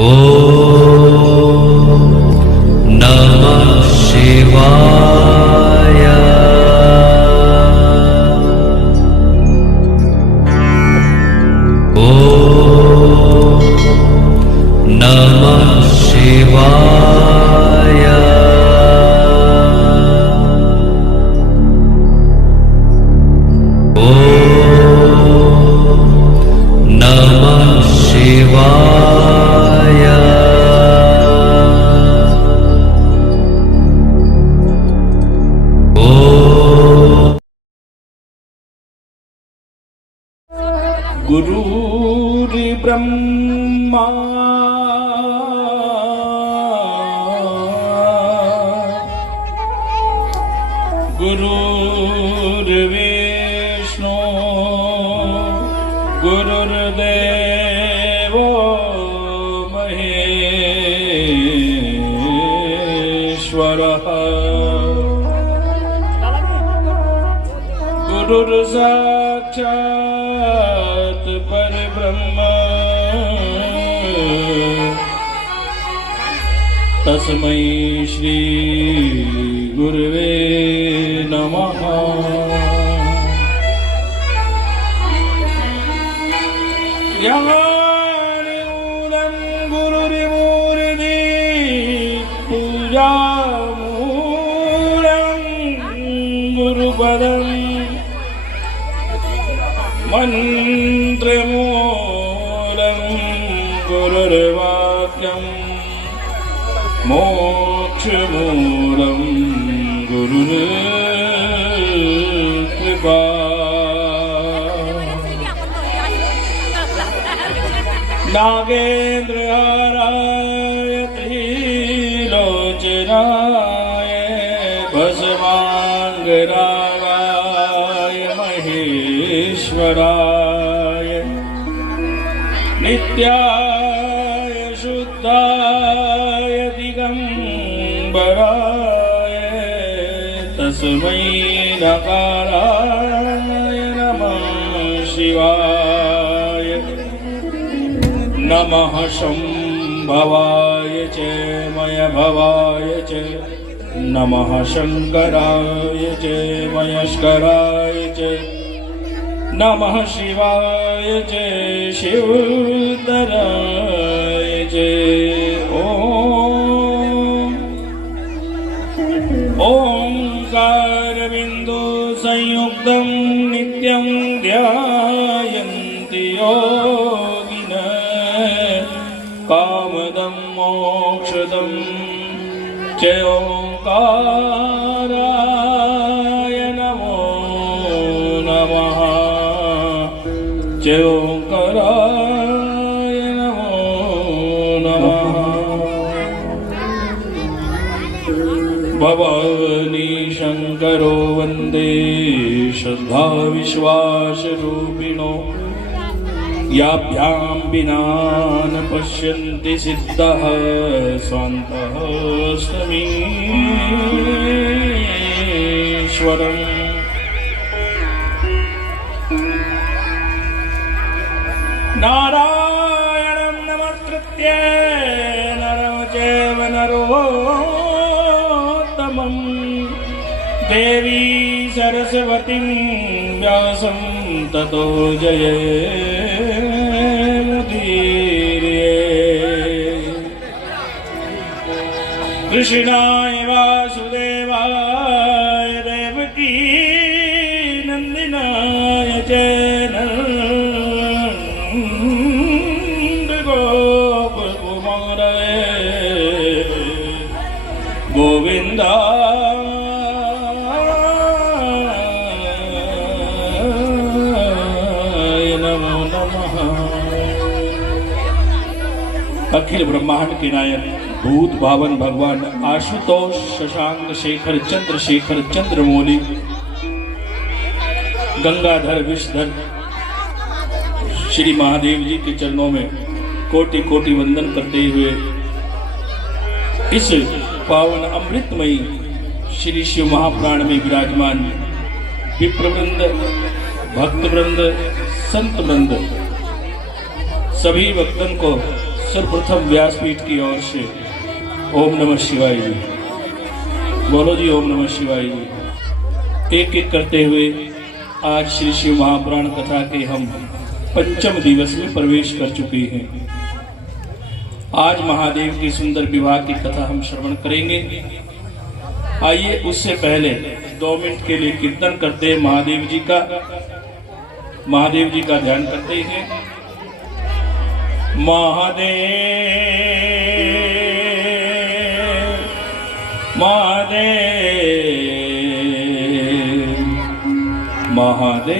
ॐ नमः शिवाय। ॐ नमः शिवाय। ॐ नमः शिवाय। गुरुर्ब्रह्मा गुरुर्विष्णु गुरुर्देवो महेश्वरः गुरुर्साक्षात् परब्रह्म तस्मै श्री गुरुवे नमः। ज्ञानमूलं गुरुर्मूर्ति पूजामूलं गुरुपदम् मन्त्रमूलं गुरुर्वाक्यं मोक्षमूलं गुरुर्कृपा। नागेन्द्रहाराय त्रिलोचनाय भस्माङ्गरागाय महेश्वराय नित्याय शुद्धाय दिगम्बराय तस्मै नकाराय नमः शिवाय। नमः शम्भवाय च मयभवाय च नमः शङ्कराय च मयस्कराय च नमः शिवाय च शिवतराय च। ओंकारबिन्दु संयुक्तं नित्यं ध्यायन्ति योगिनः कामदं मोक्षदं च ओंकाराय नमो नमः च ओंकाराय नमो नमः। भवानी शंकरो वन्दे श्रद्धा विश्वासरूपिणो याभ्यां विना न पश्यन्ति सिद्धः स्वान्तः समीश्वरम्। नारायणं नमस्कृत्य नरं चैव नरोत्तमं देवी सरस्वतीं व्यासं ततो जयमुदीरये। कृष्णाय वासुदेवाय देवकी नन्दिनाय च नन्दगोपकुमाराय गोविन्दाय नमो नमः। अखिल ब्रह्मांड के नायक भूत भावन भगवान आशुतोष शशांक शेखर चंद्रशेखर चंद्रमौली गंगाधर विषधर श्री महादेव जी के चरणों में कोटि कोटि वंदन करते हुए इस पावन अमृतमयी श्री शिव महाप्राण में विराजमान विप्रवृंद भक्तवृंद संत वृंद सभी भक्तों को सर्वप्रथम व्यासपीठ की ओर से ओम नमः शिवाय जी। बोलो जी ओम नमः शिवाय जी। एक एक करते हुए आज श्री शिव महापुराण कथा के हम पंचम दिवस में प्रवेश कर चुके हैं। आज महादेव की सुंदर विवाह की कथा हम श्रवण करेंगे। आइए उससे पहले 2 मिनट के लिए कीर्तन करते हैं महादेव जी का ध्यान करते हैं। महादेव महादेव महादेव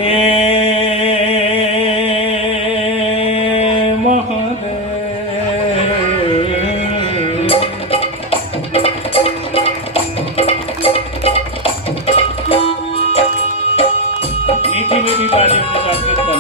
मीठी तालियों के साथ कीर्तन।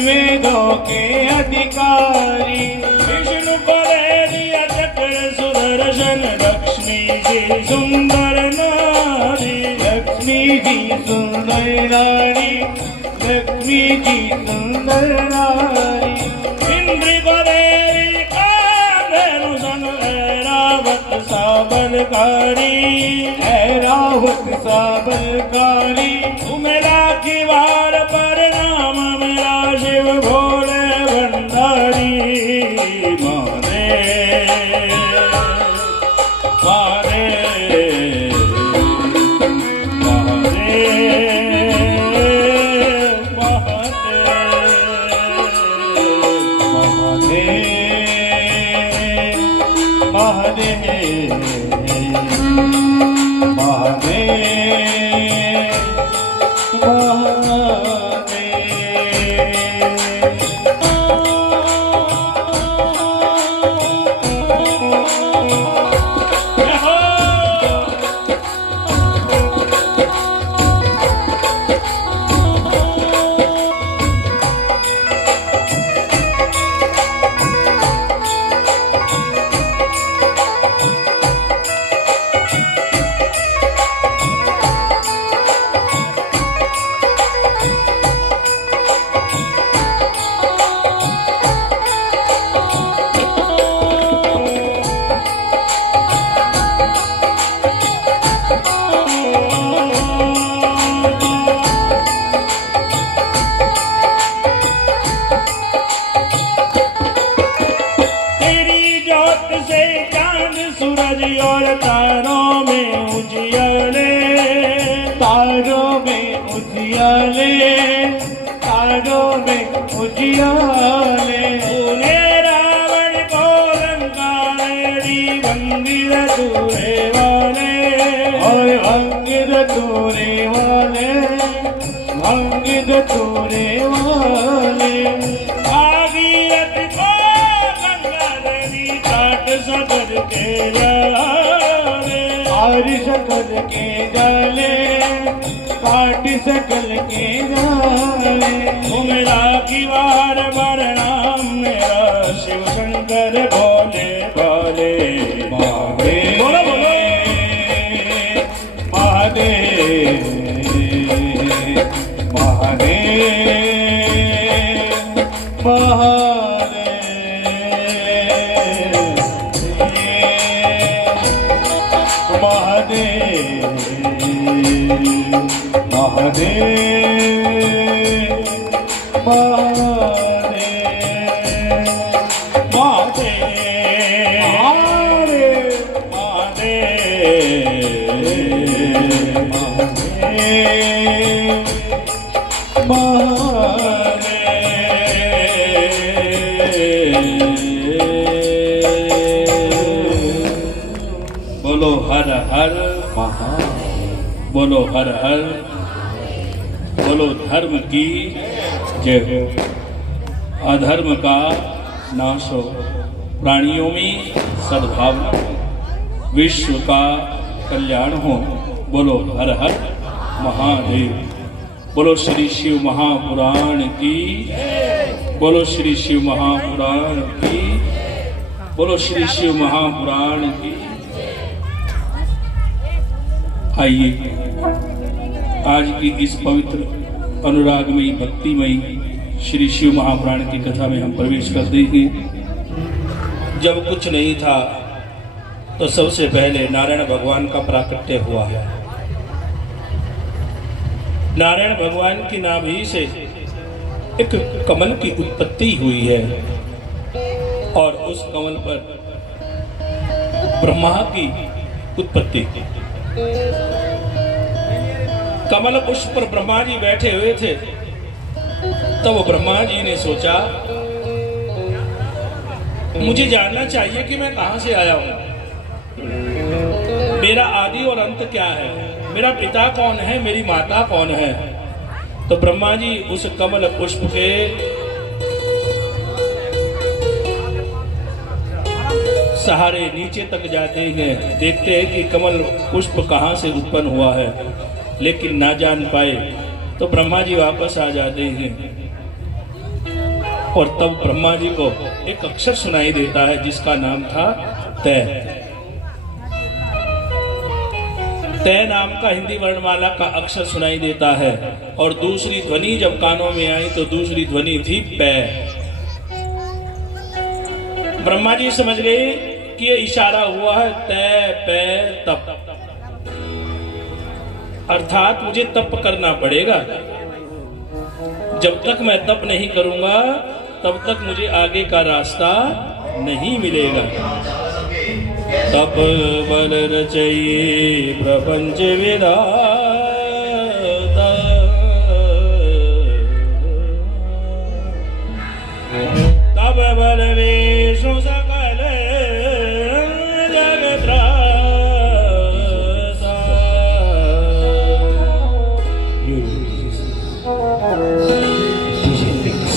वेदों के अधिकारी विष्णु परेलिया चक्र सुदर्शन लक्ष्मी जी सुंदर नारी लक्ष्मी जी सुंदर नारी लक्ष्मी जी सुंदर नारी इंद्र परेली कांधेनुसन ऐरावत साबलकारी ऐरावत साबलकारी मेरा की बार पर नाम मेरा शिव भोले भंडारी महादेव महादेव महादेव महादेव महादेव जी और तारों में उजियाले, तारों में उजियाले, तारों में उजियाले। तूने रावण को लंकारी मंदिर दूरे वाले, और अंगिर तोरे वाले, अंगिर तोरे वाले। भागीरथ को गंगा नदी काट सगर के जाले, आर सकल के जाले, काट सकल के जाले। मेरा की बार बार नाम मेरा शिव शंकर भोले भाले। महादेव, बोलो बोलो महादेव, महादेव, महादेव, महादेव, महादेव, बोलो हर हर बोलो हर हर, बोलो धर्म की जय हो, अधर्म का नाश हो, प्राणियों में सद्भावना हो, विश्व का कल्याण हो। बोलो हर हर महादेव। बोलो श्री शिव महापुराण की, बोलो श्री शिव महापुराण की, बोलो श्री शिव महापुराण की। आइए आज की इस पवित्र अनुरागमयी भक्तिमयी श्री शिव महापुराण की कथा में हम प्रवेश करते हैं। जब कुछ नहीं था तो सबसे पहले नारायण भगवान का प्राकट्य हुआ है। नारायण भगवान की नाभि से एक कमल की उत्पत्ति हुई है और उस कमल पर ब्रह्मा की उत्पत्ति। कमल पुष्प पर ब्रह्मा जी बैठे हुए थे, तब ब्रह्मा जी ने सोचा मुझे जानना चाहिए कि मैं कहां से आया हूं, मेरा आदि और अंत क्या है, मेरा पिता कौन है, मेरी माता कौन है। तो ब्रह्मा जी उस कमल पुष्प के सहारे नीचे तक जाते हैं, देखते हैं कि कमल पुष्प कहां से उत्पन्न हुआ है, लेकिन ना जान पाए तो ब्रह्मा जी वापस आ जाते हैं। और तब ब्रह्मा जी को एक अक्षर सुनाई देता है जिसका नाम था तय। तय नाम का हिंदी वर्णमाला का अक्षर सुनाई देता है और दूसरी ध्वनि जब कानों में आई तो दूसरी ध्वनि थी पै। ब्रह्मा जी समझ गए कि ये इशारा हुआ है तय पै तप, अर्थात मुझे तप करना पड़ेगा। जब तक मैं तप नहीं करूंगा तब तक मुझे आगे का रास्ता नहीं मिलेगा। तप बल रचयि प्रपंच विधाता, तप बल विष्णु सकल जगत त्राता।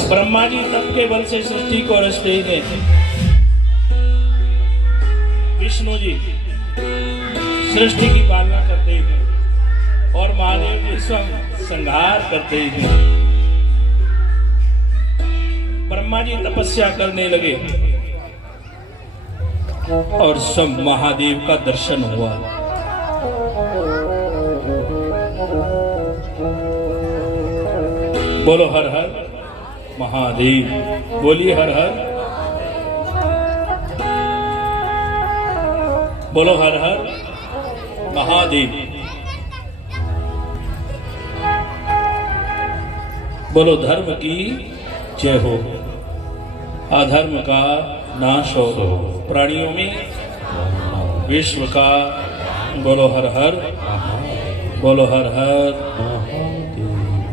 ब्रह्मा जी तप के बल से सृष्टि को रचते हैं, विष्णु जी सृष्टि की पालना करते हैं और महादेव जी स्वयं संहार करते हैं। ब्रह्मा जी तपस्या करने लगे और सब महादेव का दर्शन हुआ। बोलो हर हर महादेव, बोलिए हर हर, बोलो हर हर महादेव। बोलो धर्म की जय हो, अधर्म का नाश हो, प्राणियों में विश्व का। बोलो हर हर, बोलो हर हर।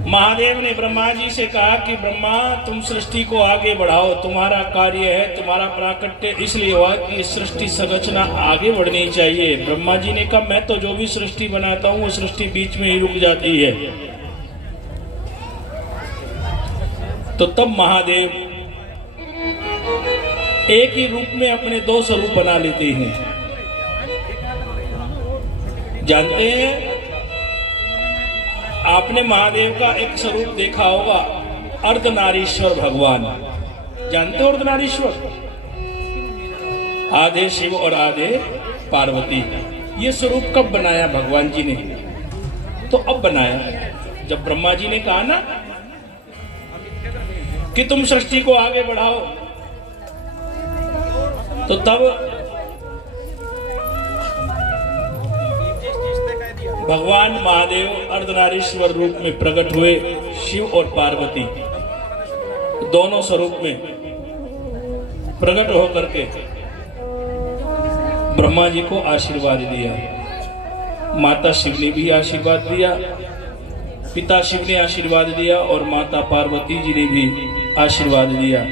महादेव ने ब्रह्मा जी से कहा कि ब्रह्मा तुम सृष्टि को आगे बढ़ाओ, तुम्हारा कार्य है, तुम्हारा प्राकट्य इसलिए हुआ कि सृष्टि संरचना आगे बढ़नी चाहिए। ब्रह्मा जी ने कहा मैं तो जो भी सृष्टि बनाता हूँ वो सृष्टि बीच में ही रुक जाती है। तो तब महादेव एक ही रूप में अपने दो स्वरूप बना लेते हैं। जानते हैं आपने महादेव का एक स्वरूप देखा होगा, अर्धनारीश्वर भगवान। जानते हो अर्धनारीश्वर? आधे शिव और आधे पार्वती। ये स्वरूप कब बनाया भगवान जी ने? तो अब बनाया जब ब्रह्मा जी ने कहा ना कि तुम सृष्टि को आगे बढ़ाओ, तो तब भगवान महादेव अर्धनारीश्वर रूप में प्रकट हुए। शिव और पार्वती दोनों स्वरूप में प्रकट होकर के ब्रह्मा जी को आशीर्वाद दिया। माता शिव ने भी आशीर्वाद दिया, पिता शिव ने आशीर्वाद दिया और माता पार्वती जी ने भी आशीर्वाद दिया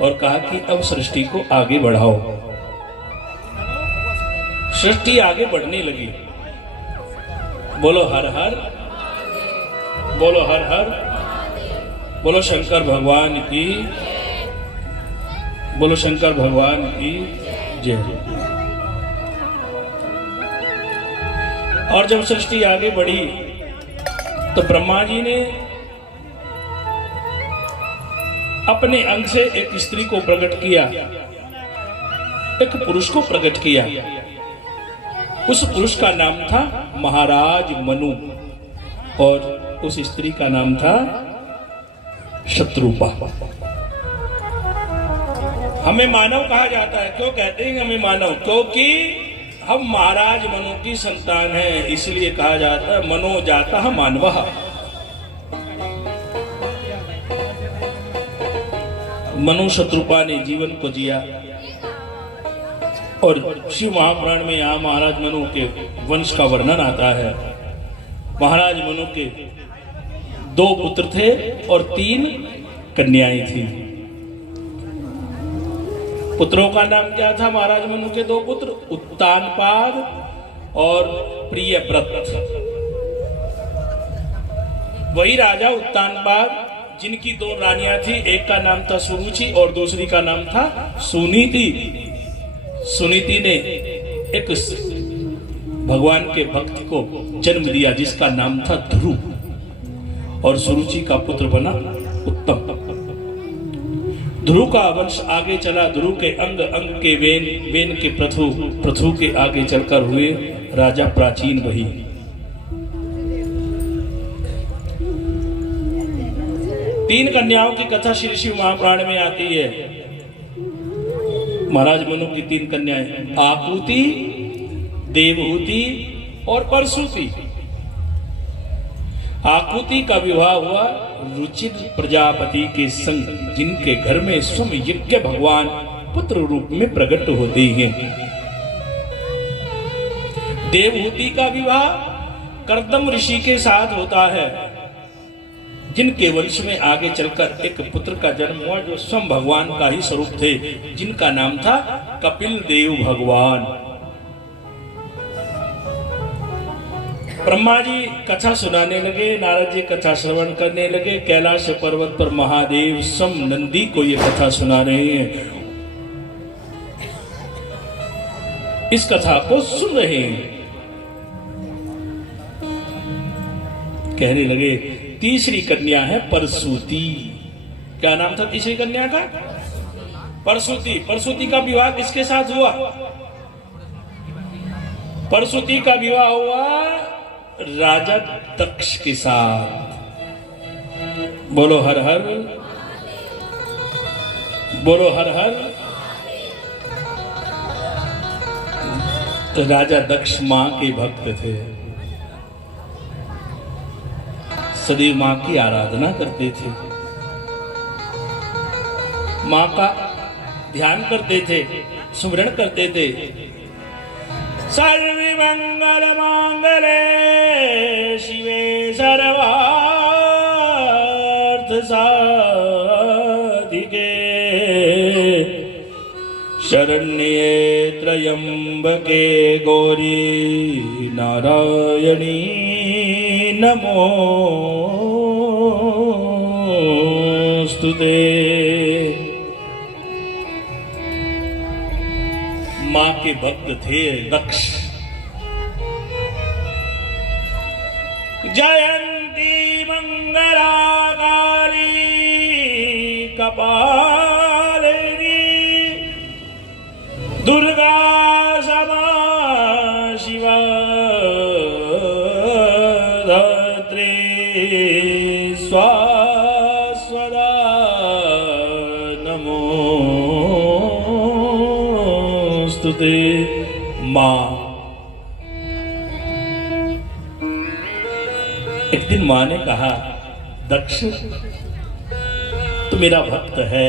और कहा कि अब सृष्टि को आगे बढ़ाओ। सृष्टि आगे बढ़ने लगी। बोलो हर हर, बोलो हर हर, बोलो शंकर भगवान की, बोलो शंकर भगवान की जय। और जब सृष्टि आगे बढ़ी तो ब्रह्मा जी ने अपने अंग से एक स्त्री को प्रकट किया, एक पुरुष को प्रकट किया। उस पुरुष का नाम था महाराज मनु और उस स्त्री का नाम था शत्रुपा। हमें मानव कहा जाता है। क्यों कहते हैं हमें मानव? क्योंकि हम महाराज मनु की संतान हैं, इसलिए कहा जाता है मनो जाता मानवः। मनु शत्रुपा ने जीवन को जिया और शिव महापुराण में यहाँ महाराज मनु के वंश का वर्णन आता है। महाराज मनु के 2 पुत्र थे और 3 कन्याएं थी। पुत्रों का नाम क्या था? महाराज मनु के 2 पुत्र उत्तानपाद और प्रियव्रत। वही राजा उत्तानपाद जिनकी 2 रानियां थी, एक का नाम था सुरुचि और दूसरी का नाम था सुनीति। सुनीति ने एक भगवान के भक्त को जन्म दिया जिसका नाम था ध्रुव और सुरुचि का पुत्र बना उत्तम। ध्रुव का वंश आगे चला। ध्रुव के अंग अंग के वेन, वेन के प्रथु, प्रथु के आगे चलकर हुए राजा प्राचीन वही। तीन कन्याओं की कथा श्री शिव महापुराण में आती है। महाराज मनु की 3 कन्याएं आकुति, देवहूति और परसूति। आकुति का विवाह हुआ रुचिर प्रजापति के संग, जिनके घर में स्वयं यज्ञ भगवान पुत्र रूप में प्रकट होते हैं। देवहूति का विवाह कर्दम ऋषि के साथ होता है, जिनके वंश में आगे चलकर एक पुत्र का जन्म हुआ जो स्वयं भगवान का ही स्वरूप थे, जिनका नाम था कपिल देव भगवान। ब्रह्मा जी कथा सुनाने लगे, नारद जी कथा श्रवण करने लगे। कैलाश पर्वत पर महादेव स्वयं नंदी को ये कथा सुना रहे हैं, इस कथा को सुन रहे हैं। कहने लगे तीसरी कन्या है परसूति। क्या नाम था तीसरी कन्या का? परसूति। परसूति का विवाह किसके साथ हुआ? परसूति का विवाह हुआ राजा दक्ष के साथ। बोलो हर हर, बोलो हर हर। तो राजा दक्ष मां के भक्त थे, सदैव मां की आराधना करते थे, मां का ध्यान करते थे, सुमरण करते थे। सर्वमंगलमांगल्ये शिवे सर्वार्थ साधिके शरण्ये त्र्यंबके गौरी नारायणी नमोस्तुते। मां के भक्त थे दक्ष। जयंती मंगला काली कपालिनी दुर्गा क्षमा शिवा धात्री स्वास्वदा नमोस्तुते। मां एक दिन मां ने कहा, दक्ष तू मेरा भक्त है,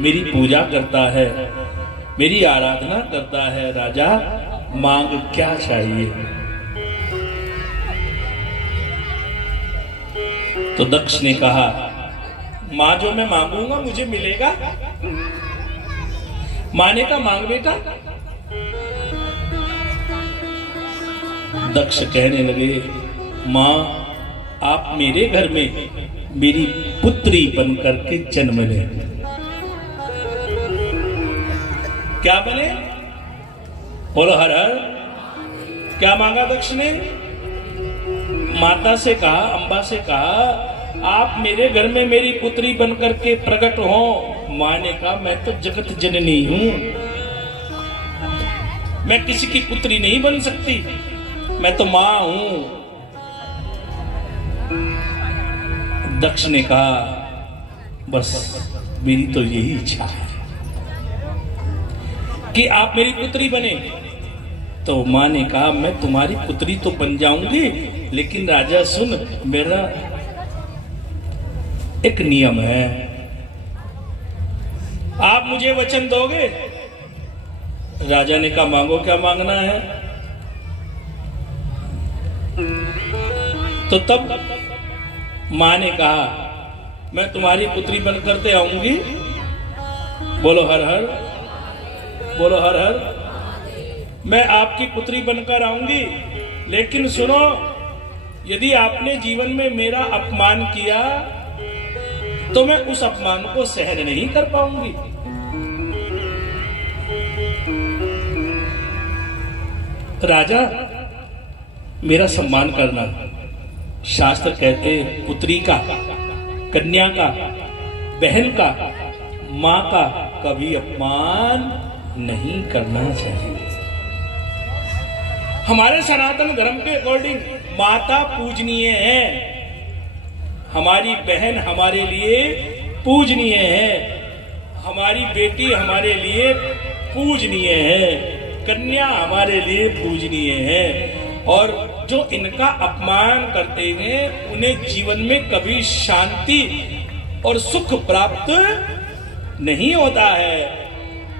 मेरी पूजा करता है, मेरी आराधना करता है, राजा मांग क्या चाहिए? तो दक्ष ने कहा, मां जो मैं मांगूंगा मुझे मिलेगा? मां ने कहा, मांग बेटा। दक्ष कहने लगे, मां आप मेरे घर में मेरी पुत्री बनकर के जन्म लें। क्या बने? बोलो हर हर। क्या मांगा दक्ष ने? माता से कहा, अंबा से कहा, आप मेरे घर में मेरी पुत्री बनकर के प्रकट हो। मां ने कहा, मैं तो जगत जननी हूं, मैं किसी की पुत्री नहीं बन सकती, मैं तो मां हूं। दक्ष ने कहा, बस मेरी तो यही इच्छा है कि आप मेरी पुत्री बने। तो मां ने कहा, मैं तुम्हारी पुत्री तो बन जाऊंगी, लेकिन राजा सुन, मेरा एक नियम है, आप मुझे वचन दोगे? राजा ने कहा, मांगो, क्या मांगना है? तो तब मां ने कहा, मैं तुम्हारी पुत्री बनकर के आऊंगी। बोलो हर हर, बोलो हर हर। मैं आपकी पुत्री बनकर आऊंगी, लेकिन सुनो, यदि आपने जीवन में मेरा अपमान किया तो मैं उस अपमान को सहन नहीं कर पाऊंगी। राजा मेरा सम्मान करना। शास्त्र कहते, पुत्री का, कन्या का, बहन का, मां का कभी अपमान नहीं करना चाहिए। हमारे सनातन धर्म के अकॉर्डिंग माता पूजनीय है, हमारी बहन हमारे लिए पूजनीय है, हमारी बेटी हमारे लिए पूजनीय है, कन्या हमारे लिए पूजनीय है। और जो इनका अपमान करते हैं उन्हें जीवन में कभी शांति और सुख प्राप्त नहीं होता है।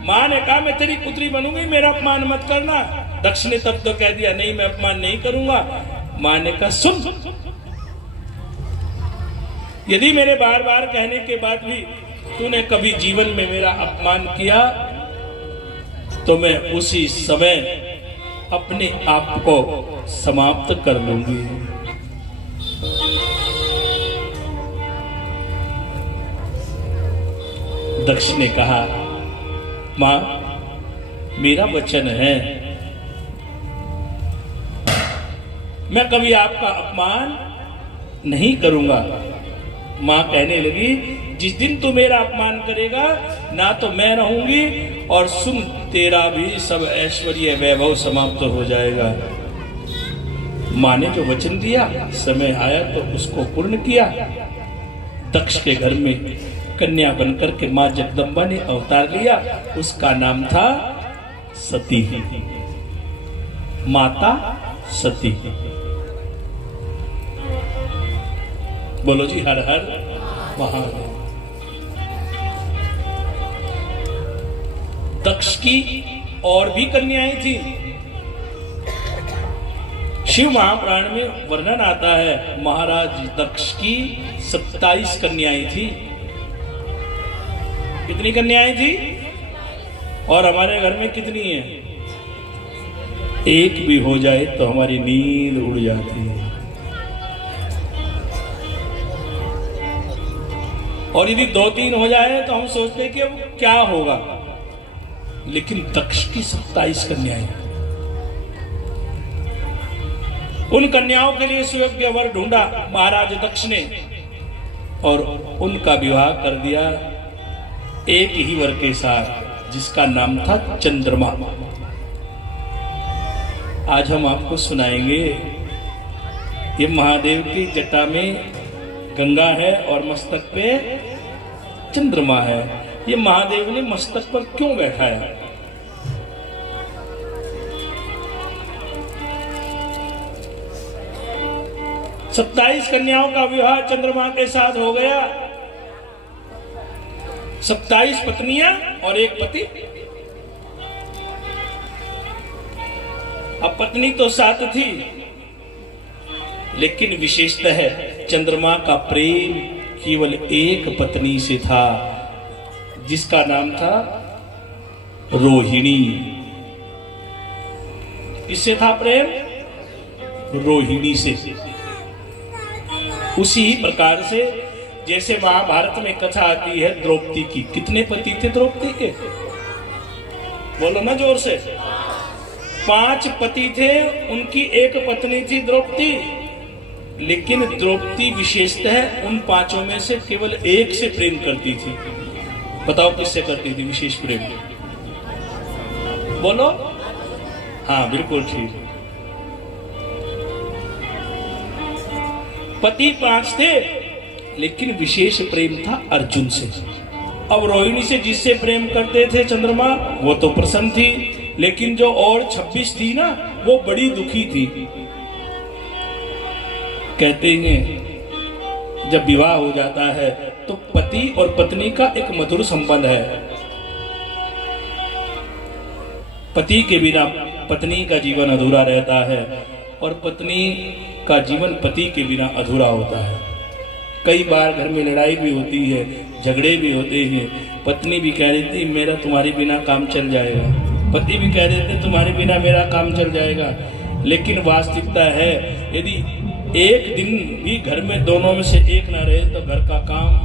मां ने कहा, मैं तेरी पुत्री बनूंगी, मेरा अपमान मत करना। दक्ष ने तब तो कह दिया, नहीं मैं अपमान नहीं करूंगा। मां ने कहा, सुन, यदि मेरे बार बार कहने के बाद भी तूने कभी जीवन में मेरा अपमान किया तो मैं उसी समय अपने आप को समाप्त कर लूंगी। दक्ष ने कहा, मां मेरा वचन है, मैं कभी आपका अपमान नहीं करूंगा। मां कहने लगी, जिस दिन तू मेरा अपमान करेगा ना तो मैं रहूंगी, और सुन, तेरा भी सब ऐश्वर्य वैभव समाप्त हो जाएगा। मां ने जो वचन दिया, समय आया तो उसको पूर्ण किया। दक्ष के घर में कन्या बनकर के मां जगदम्बा ने अवतार लिया। उसका नाम था सती, माता सती। बोलो जी हर हर महादेव। दक्ष की और भी कन्याएं थी, शिव महापुराण में वर्णन आता है महाराज दक्ष की 27 कन्याएं थी। कितनी कन्याएं थी? और हमारे घर में कितनी है? एक भी हो जाए तो हमारी नींद उड़ जाती है। और यदि 2-3 हो जाए तो हम सोचते हैं कि अब क्या होगा। लेकिन दक्ष की 27 कन्याएं, उन कन्याओं के लिए सुयोग्य वर ढूंढा महाराज दक्ष ने और उनका विवाह कर दिया एक ही वर के साथ, जिसका नाम था चंद्रमा। आज हम आपको सुनाएंगे। ये महादेव की जटा में गंगा है और मस्तक पे चंद्रमा है। ये महादेव ने मस्तक पर क्यों बैठाया? सत्ताईस कन्याओं का विवाह चंद्रमा के साथ हो गया। 27 पत्नियां और एक पति। अब पत्नी तो 7 थी, लेकिन विशेषता है चंद्रमा का प्रेम केवल एक पत्नी से था, जिसका नाम था रोहिणी। किससे था प्रेम? रोहिणी से। उसी प्रकार से जैसे महाभारत में कथा आती है द्रौपदी की। कितने पति थे द्रौपदी के? बोलो ना जोर से। 5 पति थे, उनकी एक पत्नी थी द्रौपदी। लेकिन द्रौपदी विशेषतः है उन 5 में से केवल एक से प्रेम करती थी। बताओ किससे करती थी विशेष प्रेम? बोलो। हाँ बिल्कुल ठीक। पति 5 थे, लेकिन विशेष प्रेम था अर्जुन से। अब रोहिणी से जिससे प्रेम करते थे चंद्रमा, वो तो प्रसन्न थी, लेकिन जो और 26 थी ना, वो बड़ी दुखी थी। कहते हैं जब विवाह हो जाता है तो पति और पत्नी का एक मधुर संबंध है। पति के बिना पत्नी का जीवन अधूरा रहता है और पत्नी का जीवन पति के बिना अधूरा होता है। कई बार घर में लड़ाई भी होती है, झगड़े भी होते हैं। पत्नी भी कह रही थी मेरा तुम्हारे बिना काम चल जाएगा, पति भी कह रहे थे तुम्हारे बिना मेरा काम चल जाएगा। लेकिन वास्तविकता है यदि एक दिन भी घर में दोनों में से एक ना रहे तो घर का काम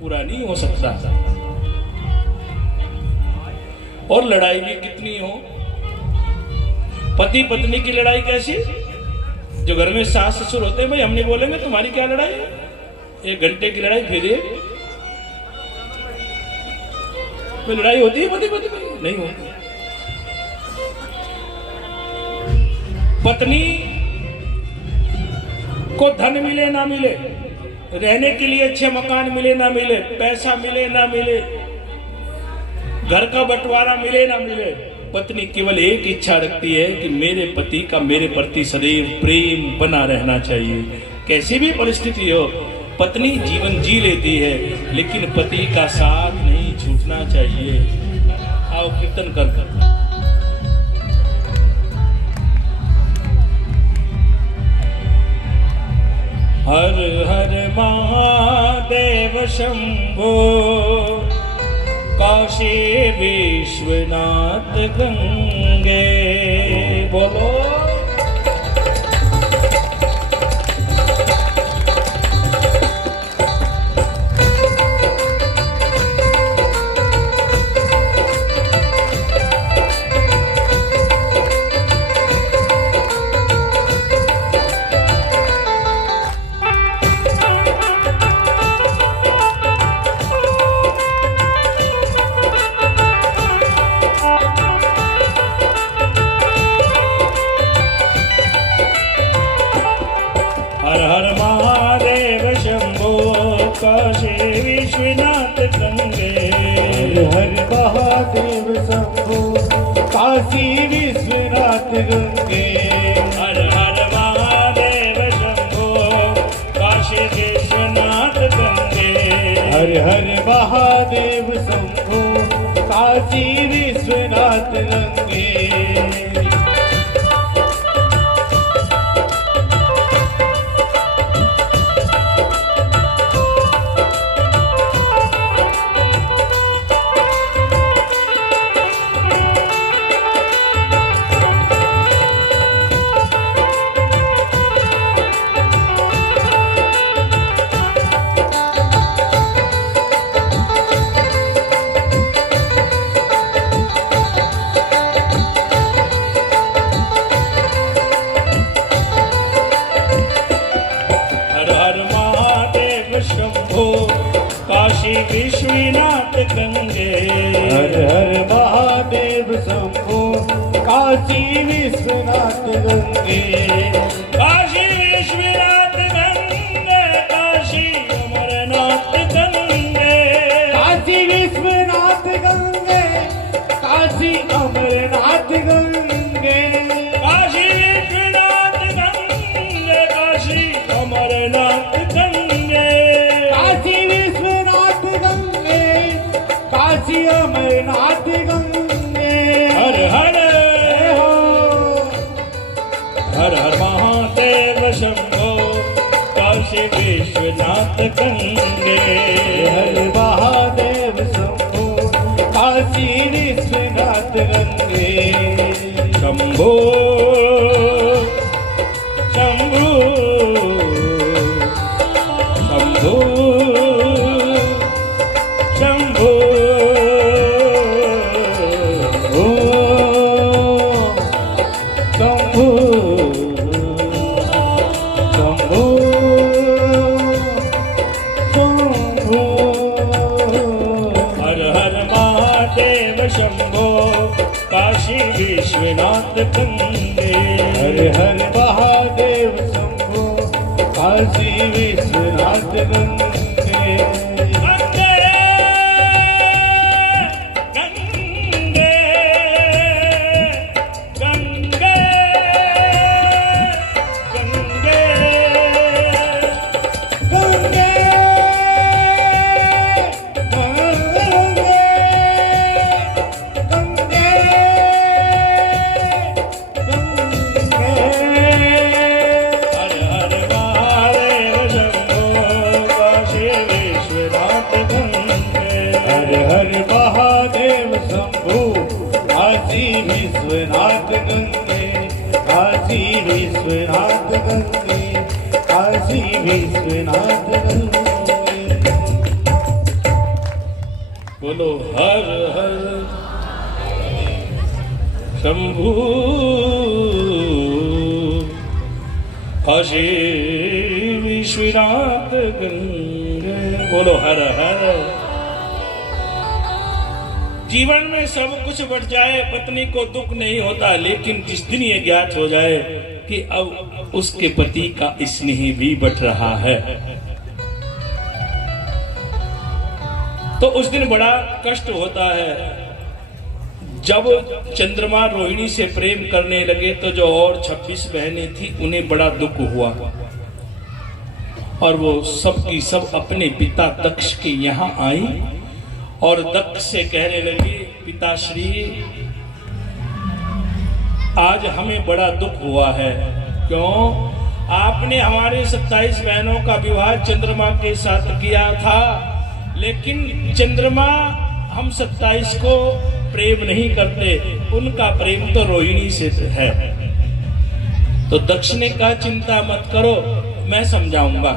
पूरा नहीं हो सकता। और लड़ाई भी कितनी हो। पति पत्नी की लड़ाई कैसी? जो घर में सास ससुर होते हैं, भाई हम नहीं बोलेंगे तुम्हारी क्या लड़ाई है, 1 घंटे की लड़ाई फिर कोई लड़ाई होती है पति पत्नी में? नहीं होती। पत्नी को धन मिले ना मिले, रहने के लिए अच्छे मकान मिले ना मिले, पैसा मिले ना मिले, घर का बंटवारा मिले ना मिले, पत्नी केवल एक इच्छा रखती है कि मेरे पति का मेरे प्रति सदैव प्रेम बना रहना चाहिए। कैसी भी परिस्थिति हो, पत्नी जीवन जी लेती है, लेकिन पति का साथ नहीं छूटना चाहिए। आओ कीर्तन कर। हर हर महादेव शंभो, काशी विश्वनाथ गंगे। बोलो। हर हर महादेव शंभो, काशी विश्वनाथ गंगे। हर हर महादेव शंभो, काशी विश्वनाथ गंगे। हर हर महादेव शंभो, काशी विश्वनाथ गंगे। हर हर महादेव शंभो, काशी विश्वनाथ गंगे। हर हर महादेव शंभो काशी विश्वनाथ गंगे काशी विश्वनाथ गंगे काशी अमरनाथ गंगे काशी विश्वनाथ गंगे काशी अमरनाथ गंगे काशी विश्वनाथ गंगे काशी अमरनाथ गंगे काशी विश्वनाथ गंगे काशी अमरनाथ गंगे हर हर हो हर हर महादेव शंभो काशी विश्वनाथ गंगे हर महादेव शंभो काशी विश्वनाथ गंगे शंभो शंभो शंभो शंभो ओ शंभो शंभो शंभो हर हर महादेव शंभो काशी विश्वनाथ गंगे हर हर महादेव शंभो काशी विश्वनाथ गंगे गंगे गंगे गंगे गंगे गंगे गंगे हर हर महादेव शंभो काशी विश्वनाथ गंगे हर हर महादेव शंभु काशी विश्वनाथ गंगे काशी विश्वनाथ गंगे काशी विश्वनाथ गंगे बोलो हर हर शंभू काशी विश्वनाथ गंगे बोलो हर हर। जीवन में सब कुछ बढ़ जाए पत्नी को दुख नहीं होता, लेकिन जिस दिन ये ज्ञात हो जाए कि अब उसके पति का स्नेह भी बढ़ रहा है तो उस दिन बड़ा कष्ट होता है। जब चंद्रमा रोहिणी से प्रेम करने लगे तो जो और 26 बहनें थी उन्हें बड़ा दुख हुआ और वो सब की सब अपने पिता दक्ष के यहाँ आई और दक्ष से कहने लगी, पिताश्री आज हमें बड़ा दुख हुआ है। क्यों? आपने हमारे 27 बहनों का विवाह चंद्रमा के साथ किया था, लेकिन चंद्रमा हम 27 को प्रेम नहीं करते, उनका प्रेम तो रोहिणी से है। तो दक्ष ने कहा, चिंता मत करो, मैं समझाऊंगा।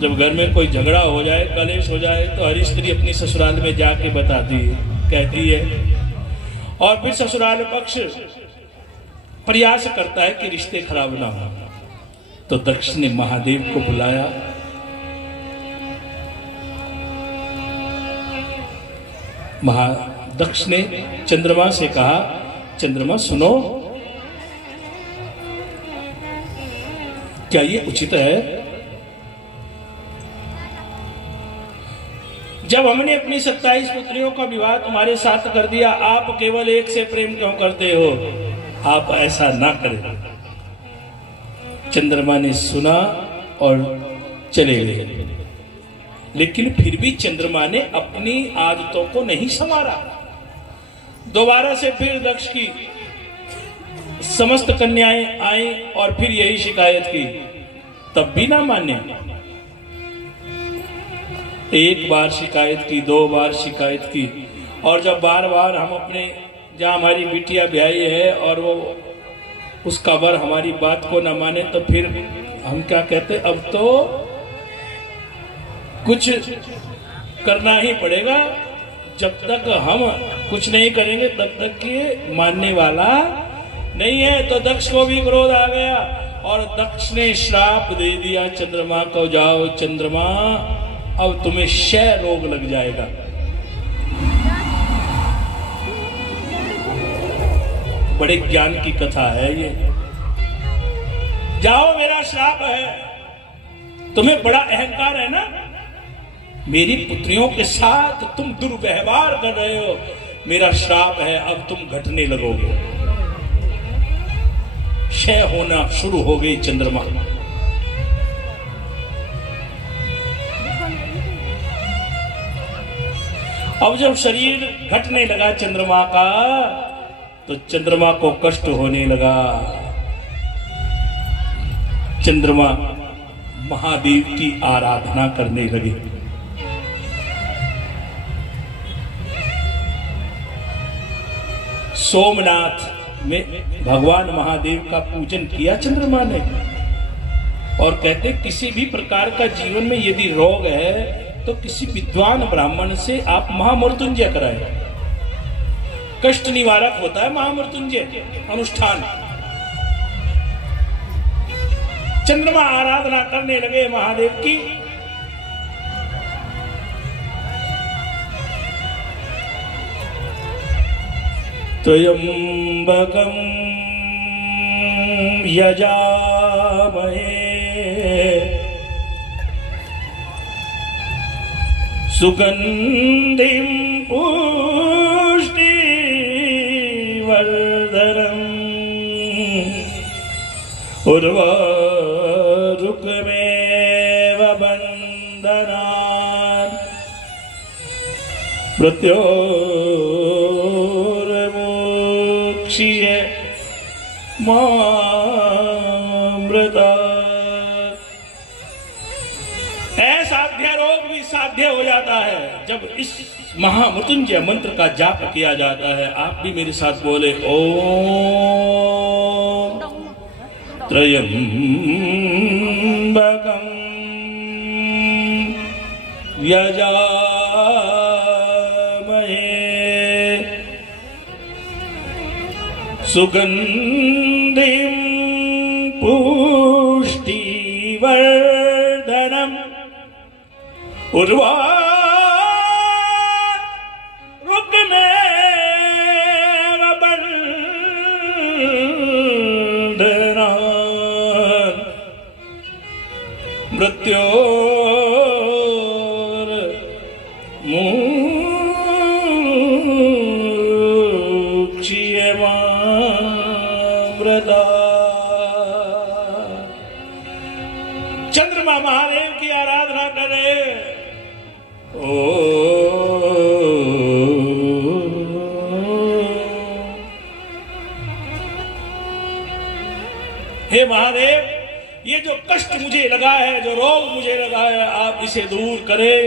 जब घर में कोई झगड़ा हो जाए, कलेश हो जाए, तो हर स्त्री अपनी ससुराल में जाके बताती है, कहती है, और फिर ससुराल पक्ष प्रयास करता है कि रिश्ते खराब ना हो। तो दक्ष ने महादेव को बुलाया, दक्ष ने चंद्रमा से कहा, चंद्रमा सुनो, क्या ये उचित है? जब हमने अपनी 27 पुत्रियों का विवाह तुम्हारे साथ कर दिया, आप केवल एक से प्रेम क्यों करते हो? आप ऐसा ना करें। चंद्रमा ने सुना और चले गए, लेकिन फिर भी चंद्रमा ने अपनी आदतों को नहीं संवारा। दोबारा से फिर दक्ष की समस्त कन्याएं आई और फिर यही शिकायत की, तब भी ना माने। एक बार शिकायत की, 2 बार शिकायत की, और जब बार बार हम अपने जहाँ हमारी बिटिया ब्याही है और वो उसका वर हमारी बात को न माने, तो फिर हम क्या कहते, अब तो कुछ करना ही पड़ेगा। जब तक हम कुछ नहीं करेंगे तब तक ये मानने वाला नहीं है। तो दक्ष को भी क्रोध आ गया और दक्ष ने श्राप दे दिया चंद्रमा को, जाओ चंद्रमा, अब तुम्हें क्षय रोग लग जाएगा। बड़े ज्ञान की कथा है ये। जाओ, मेरा श्राप है। तुम्हें बड़ा अहंकार है ना, मेरी पुत्रियों के साथ तुम दुर्व्यवहार कर रहे हो, मेरा श्राप है, अब तुम घटने लगोगे। क्षय होना शुरू हो गई चंद्रमा। अब जब शरीर घटने लगा चंद्रमा का, तो चंद्रमा को कष्ट होने लगा। चंद्रमा महादेव की आराधना करने लगे। सोमनाथ में भगवान महादेव का पूजन किया चंद्रमा ने, और कहते किसी भी प्रकार का जीवन में यदि रोग है तो किसी विद्वान ब्राह्मण से आप महामृत्युंजय कराएं। कष्ट निवारक होता है महामृत्युंजय अनुष्ठान। चंद्रमा आराधना करने लगे महादेव की। त्र्यंबकं यजामहे सुगंधिं पुष्टिवर्धनम् उर्वारुकमेव बन्धनान् मृत्योर्मोक्ष्य मामृता। असाध्य रोग भी साध्य हो जाता है जब इस महामृत्युंजय मंत्र का जाप किया जाता है। आप भी मेरे साथ बोले, ओम त्र्यंबकं यजामहे सुगंधिं पुष्टिवर्धनम् उर्वारुकमेव बन्धनान् मृत्योर्मोक्ष्य मामृता। चंद्रमा महादेव की आराधना करे। ओ हे महादेव, ये जो कष्ट मुझे लगा है, जो रोग मुझे लगा है, आप इसे दूर करें।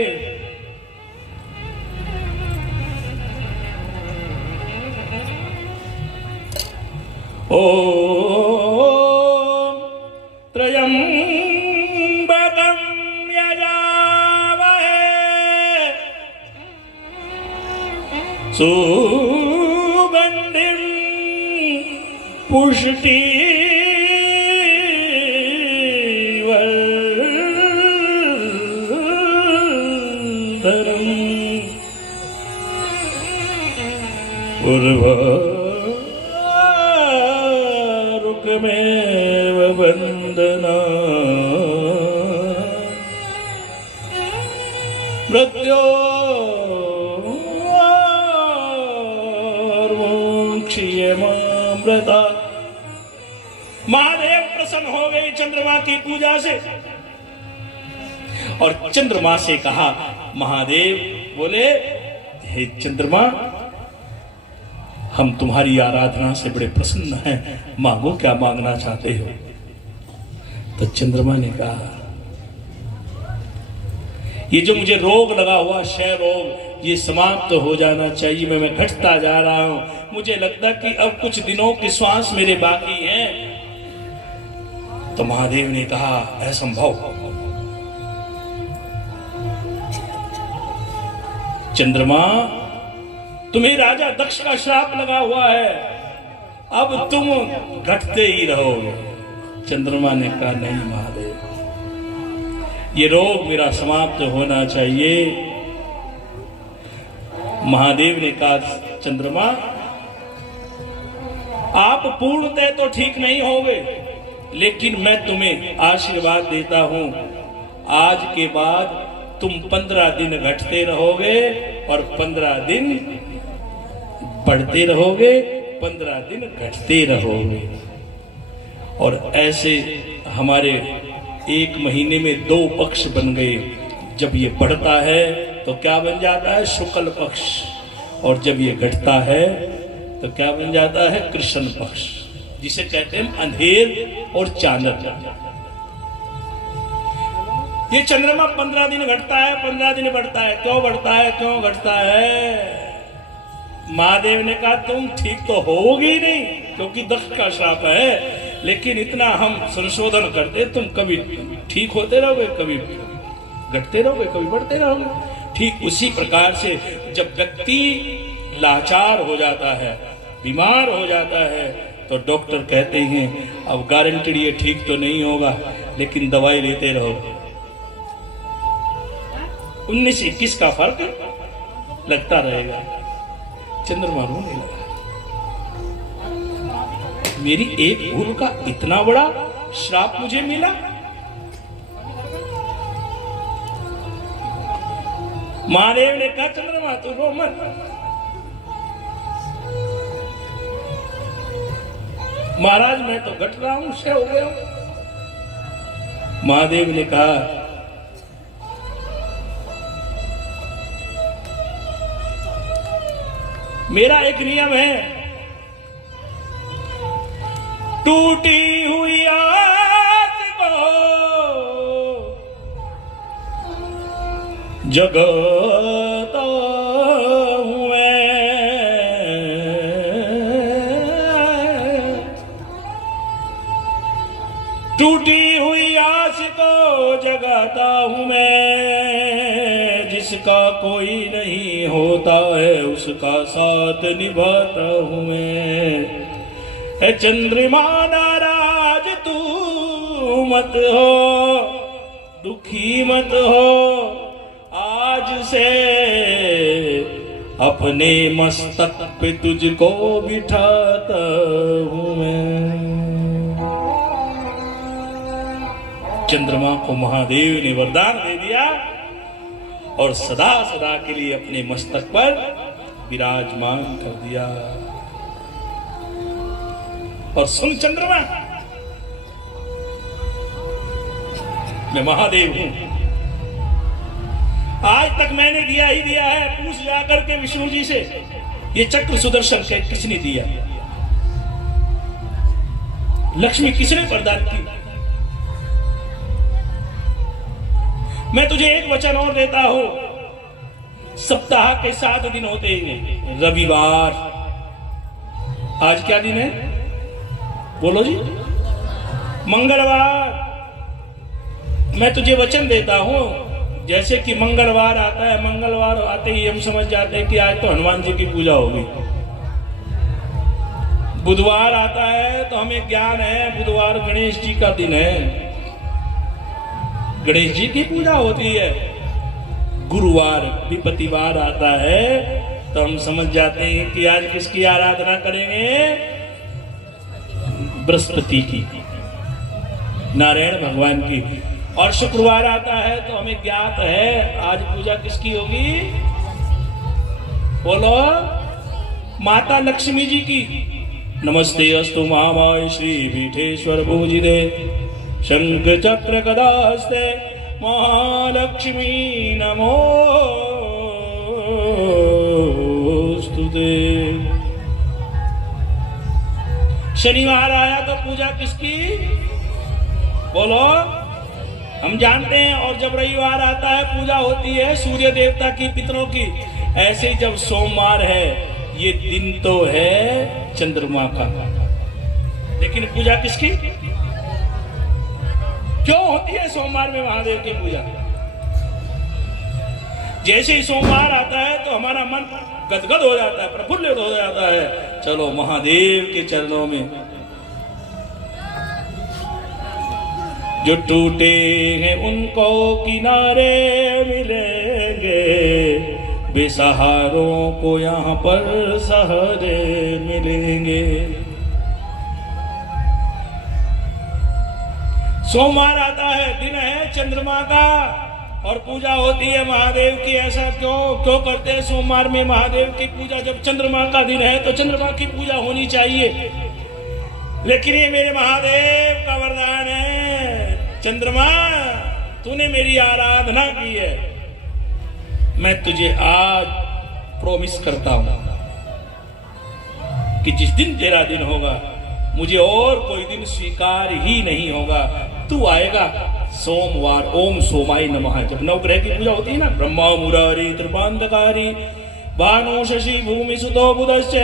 ओम त्र्यंबकं यजामहे सुगंधिं पुष्टिवर्धनम् उर्वारुकमेव बन्धनान् मृत्योर्मोक्ष्य मामृता। महादेव प्रसन्न हो गए चंद्रमा की पूजा से, और चंद्रमा से कहा, महादेव बोले, हे चंद्रमा, हम तुम्हारी आराधना से बड़े प्रसन्न हैं, मांगो क्या मांगना चाहते हो। तो चंद्रमा ने कहा, ये जो मुझे रोग लगा हुआ क्षय रोग, ये समाप्त तो हो जाना चाहिए। मैं घटता जा रहा हूं, मुझे लगता कि अब कुछ दिनों की श्वास मेरे बाकी हैं। तो महादेव ने कहा, असंभव। चंद्रमा, तुम्हें राजा दक्ष का श्राप लगा हुआ है, अब तुम घटते ही रहोगे। चंद्रमा ने कहा, नहीं महादेव, ये रोग मेरा समाप्त होना चाहिए। महादेव ने कहा, चंद्रमा, आप पूर्णतः तो ठीक नहीं होगे, लेकिन मैं तुम्हें आशीर्वाद देता हूं, आज के बाद तुम 15 दिन घटते रहोगे और 15 दिन बढ़ते रहोगे, 15 दिन घटते रहोगे। और ऐसे हमारे 1 महीने में 2 पक्ष बन गए। जब ये बढ़ता है तो क्या बन जाता है? शुक्ल पक्ष। और जब ये घटता है तो क्या बन जाता है? कृष्ण पक्ष, जिसे कहते हैं अंधेर और चांदर। ये चंद्रमा 15 दिन घटता है, 15 दिन बढ़ता है। क्यों बढ़ता है, क्यों घटता है? महादेव ने कहा तुम ठीक तो होगी नहीं, क्योंकि दक्ष का श्राप है, लेकिन इतना हम संशोधन करते, तुम कभी ठीक होते रहोगे, कभी घटते रहोगे, कभी बढ़ते रहोगे। ठीक उसी प्रकार से जब व्यक्ति लाचार हो जाता है, बीमार हो जाता है, तो डॉक्टर कहते हैं अब गारंटेड ये ठीक तो नहीं होगा, लेकिन दवाई लेते रहो। 19-21 का फर्क लगता रहेगा। चंद्रमा रोने लगा, मेरी एक भूल का इतना बड़ा श्राप मुझे मिला। महादेव ने कहा चंद्रमा तू रो मत, महाराज मैं तो घट रहा हूं, से हो गया हूं। महादेव ने कहा मेरा एक नियम है, टूटी हुई आस को जगाता हूं मैं, टूटी हुई आस को जगाता हूं मैं, जिसका कोई नहीं होता है उसका साथ निभाता हूं मैं। चंद्रमा नाराज तू मत हो, दुखी मत हो, आज से अपने मस्तक पे तुझको बिठाता हूं मैं। चंद्रमा को महादेव ने वरदान दे दिया और सदा सदा के लिए अपने मस्तक पर विराजमान कर दिया। और सुन चंद्रमा, मैं महादेव हूं, आज तक मैंने दिया ही दिया है। पूछ जाकर के विष्णु जी से, ये चक्र सुदर्शन के किसने दिया, लक्ष्मी किसने प्रदान की? मैं तुझे एक वचन और देता हूं, सप्ताह के 7 दिन होते हैं, रविवार आज क्या दिन है बोलो जी? मंगलवार। मैं तुझे वचन देता हूं, जैसे कि मंगलवार आता है, मंगलवार आते ही हम समझ जाते हैं कि आज तो हनुमान जी की पूजा होगी। बुधवार आता है तो हमें ज्ञान है बुधवार गणेश जी का दिन है, गणेश जी की पूजा होती है। गुरुवार विपत्तिवार आता है तो हम समझ जाते हैं कि आज किसकी आराधना करेंगे? बृहस्पति की, नारायण भगवान की। और शुक्रवार आता है तो हमें ज्ञात है आज पूजा किसकी होगी? बोलो, माता लक्ष्मी जी की। नमस्ते अस्तु महामाय श्री पीठेश्वर पूजिते शंख चक्र गदास्ते महालक्ष्मी नमोस्तुते। शनिवार आया तो पूजा किसकी? बोलो, हम जानते हैं। और जब रविवार आता है पूजा होती है सूर्य देवता की, पितरों की। ऐसे ही जब सोमवार है, ये दिन तो है चंद्रमा का, लेकिन पूजा किसकी? क्यों होती है सोमवार में महादेव की पूजा? जैसे ही सोमवार आता है तो हमारा मन गदगद हो जाता है, प्रफुल्लित हो जाता है। चलो महादेव के चरणों में। जो टूटे हैं उनको किनारे मिलेंगे, बेसहारों को यहाँ पर सहारे मिलेंगे। सोमवार आता है, दिन है चंद्रमा का और पूजा होती है महादेव की। ऐसा क्यों करते हैं सोमवार में महादेव की पूजा? जब चंद्रमा का दिन है तो चंद्रमा की पूजा होनी चाहिए। लेकिन ये मेरे महादेव का वरदान है, चंद्रमा तूने मेरी आराधना की है, मैं तुझे आज प्रॉमिस करता हूं कि जिस दिन तेरा दिन होगा मुझे और कोई दिन स्वीकार ही नहीं होगा। तू आएगा सोमवार। ओम सोमाय नमः। जब नवग्रह की पूजा होती है ना, ब्रह्मा मुरारी त्रिपांधकारी भानु शशि भूमि सुतो बुधश्च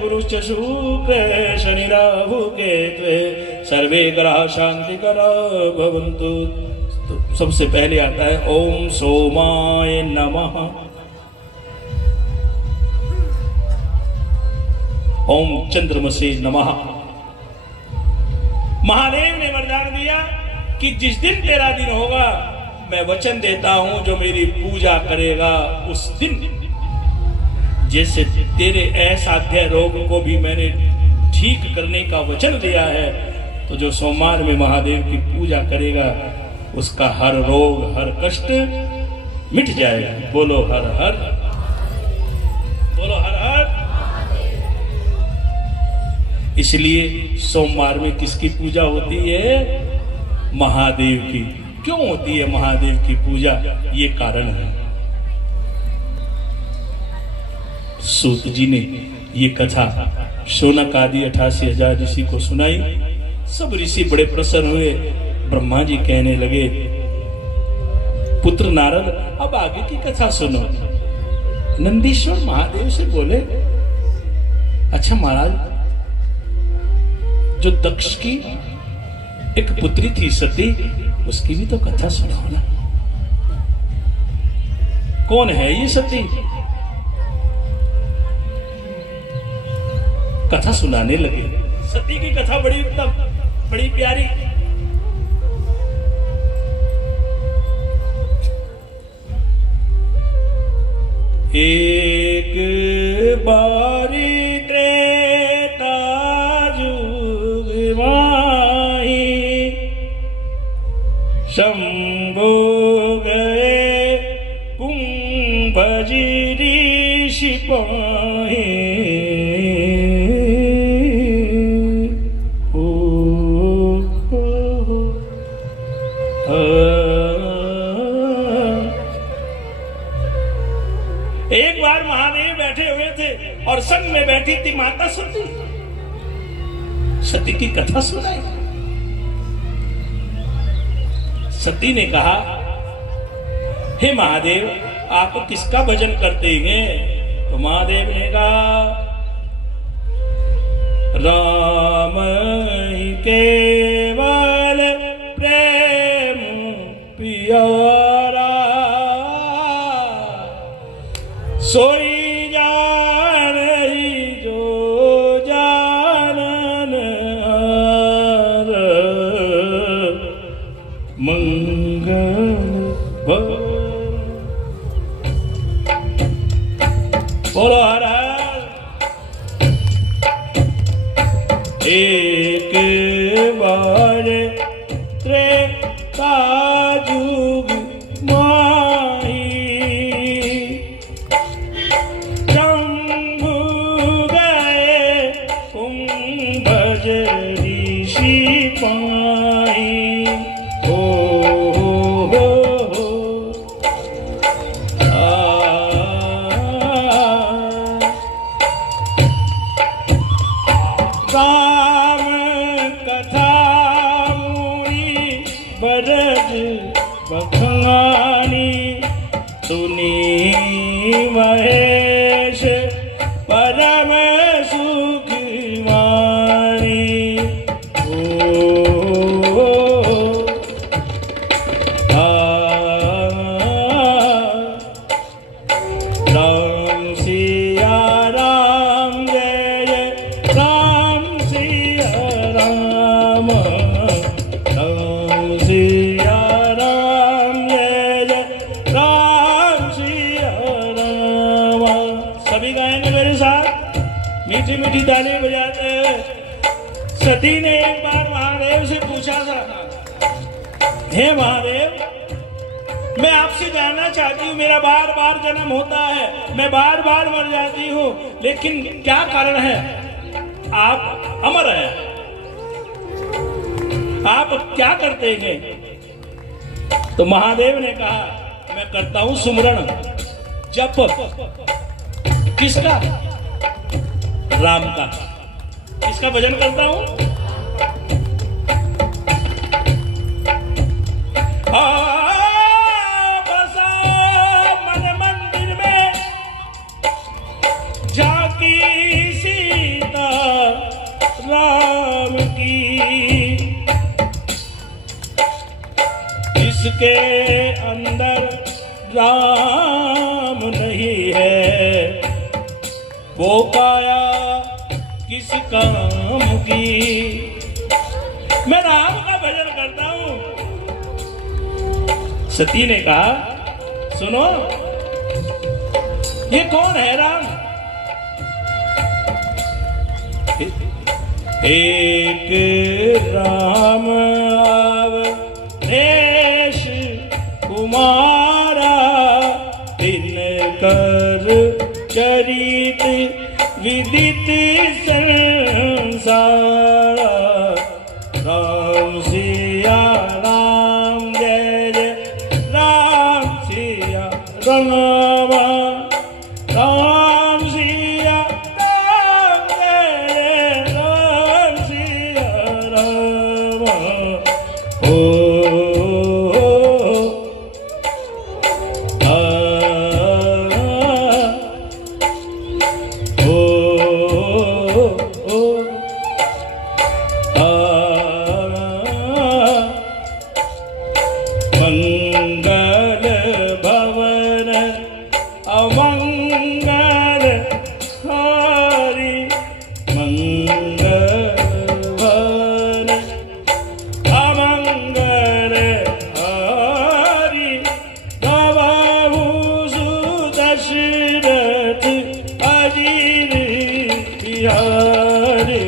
गुरुश्च शुक्र शनि राहु केतवे सर्वे ग्रह शांति करा भवन्तु। तो सबसे पहले आता है ओम सोमाय नमः। ओम चंद्रमसे नमः। महादेव ने वरदान दिया कि जिस दिन तेरा दिन होगा मैं वचन देता हूं जो मेरी पूजा करेगा उस दिन, जैसे तेरे असाध्य रोग को भी मैंने ठीक करने का वचन दिया है, तो जो सोमवार में महादेव की पूजा करेगा उसका हर रोग हर कष्ट मिट जाएगा। बोलो हर हर, बोलो हर हर। इसलिए सोमवार में किसकी पूजा होती है? महादेव की। क्यों होती है महादेव की पूजा? ये कारण है। सूत जी ने ये कथा शौनक आदि 88,000 ऋषि को सुनाई। सब ऋषि बड़े प्रसन्न हुए। ब्रह्मा जी कहने लगे, पुत्र नारद अब आगे की कथा सुनो। नंदीश्वर महादेव से बोले, अच्छा महाराज, जो दक्ष की एक पुत्री थी सती, उसकी भी तो कथा सुनाओ ना। कौन है ये सती? कथा सुनाने लगे। सती की कथा बड़ी उत्तम, बड़ी प्यारी। एक बारी त्रेता जुग माही शंभो गए कुंभज ऋषि पाए। एक बार महादेव बैठे हुए थे और संग में बैठी थी माता सती। सती की कथा सुनाई। सती ने कहा, हे महादेव, आप किसका भजन करते हैं? तो महादेव ने कहा, राम ही केवल प्रेम प्यारा, सोई जान जो जानन हार, मंगल बोलो हर हर। एक बार त्रेता जुग माही शंभु गए कुंभज ऋषि पाई। राम कथा मुनि बरद बखानी, सुनी महेश परम सुख मानी। राम सिया राम जय जय राम सिया राम, राम सिया राम जय जय राम सिया राम। सभी गाएंगे मेरे साथ, मीठी मीठी ताली बजाते हुए। सती ने एक बार महादेव से पूछा था, हे महादेव, मैं आपसे जानना चाहती हूँ, मेरा बार बार जन्म होता है, मैं बार बार मर जाती हूँ, लेकिन क्या कारण है? आप अमर हैं, आप क्या करते हैं? तो महादेव ने कहा, मैं करता हूं सुमरण, जप। किसका? राम का। किसका भजन करता हूं? बसा मन मंदिर में झांकी सीता राम की, इसके अंदर राम नहीं है, वो काया किस काम की। मैं राम का भजन करता हूं। सती ने कहा, सुनो, ये कौन है राम? एक राम देश कुमारा, दिनकर चरित विदित संसार। राम सिया राम, जय जय राम सिया राम, राम सिया राम, जय जय राम सिया राम। ओ मंगल भवन अमंगल हारी, मंगल भवन अमंगल हारी, गवाहु सुदशरथ अजीर बिहारी।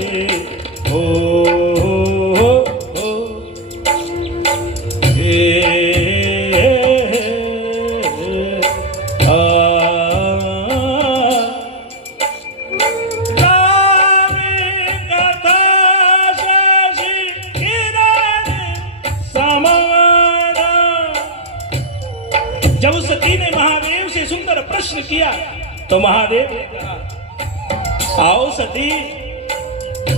जब सती ने महादेव से सुंदर प्रश्न किया तो महादेव ने कहा, आओ सती,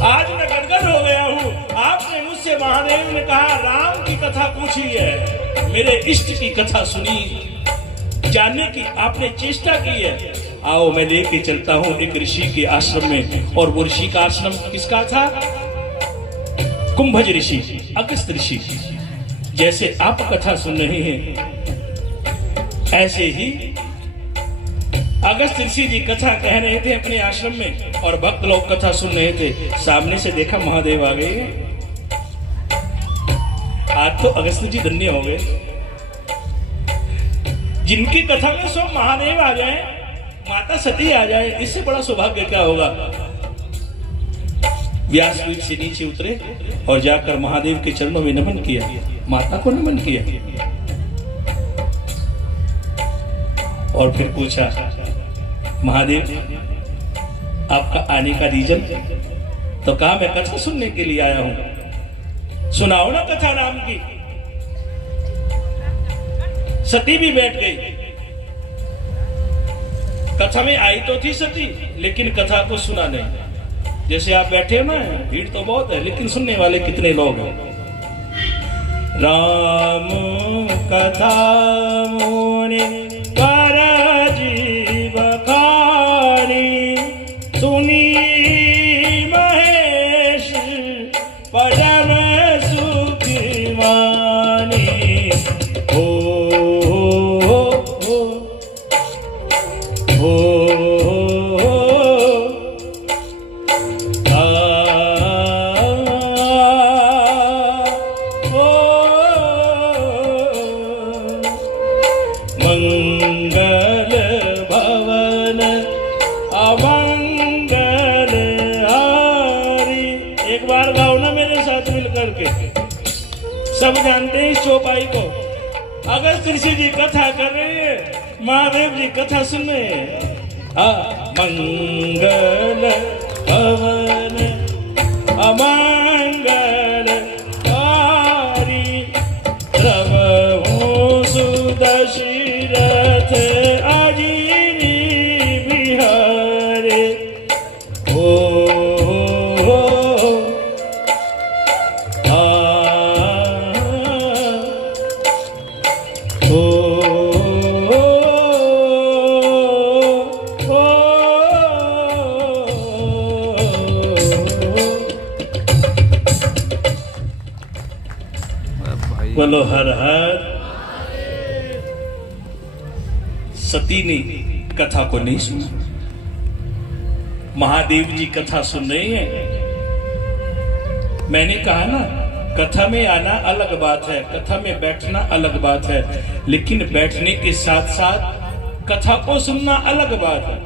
आज मैं गदगद हो गया हूं। आपने मुझसे, महादेव ने कहा, राम की कथा पूछी है, मेरे इष्ट की कथा सुनी, जानने की आपने चेष्टा की है। आओ मैं लेके चलता हूं एक ऋषि के आश्रम में। और वो ऋषि का आश्रम किसका था? कुंभज ऋषि, अगस्त ऋषि। जैसे आप कथा सुन रहे हैं, ऐसे ही अगस्त ऋषि जी कथा कह रहे थे अपने आश्रम में, और भक्त लोग कथा सुन रहे थे। सामने से देखा महादेव आ गए। आज तो अगस्त जी धन्य हो गए, जिनकी कथा में सब महादेव आ जाए, माता सती आ जाए, इससे बड़ा सौभाग्य क्या होगा। व्यासपीठ से नीचे उतरे और जाकर महादेव के चरणों में नमन किया, माता को नमन किया, और फिर पूछा, महादेव आपका आने का रीजन? तो कहा, मैं कथा सुनने के लिए आया हूं, सुनाओ ना कथा राम की। सती भी बैठ गई। कथा में आई तो थी सती, लेकिन कथा को सुना नहीं। जैसे आप बैठे हो ना, भीड़ तो बहुत है, लेकिन सुनने वाले कितने लोग हैं। राम कथा मोने कर जीव खारी, सुनी महेश परम सुखी मानी। मंगल भवन अमंगल सब जानते हैं इस चौपाई को। अगस्त ऋषि जी कथा कर रहे हैं, महादेव जी कथा सुन रहे हैं। मंगल भवन अमंगल कारी प्रभु सुदशरथ अजीरी बिहारे। ओ बोलो हर हर। सती ने कथा को नहीं सुना, महादेव जी कथा सुन रहे हैं। मैंने कहा ना, कथा में आना अलग बात है, कथा में बैठना अलग बात है, लेकिन बैठने के साथ साथ कथा को सुनना अलग बात है।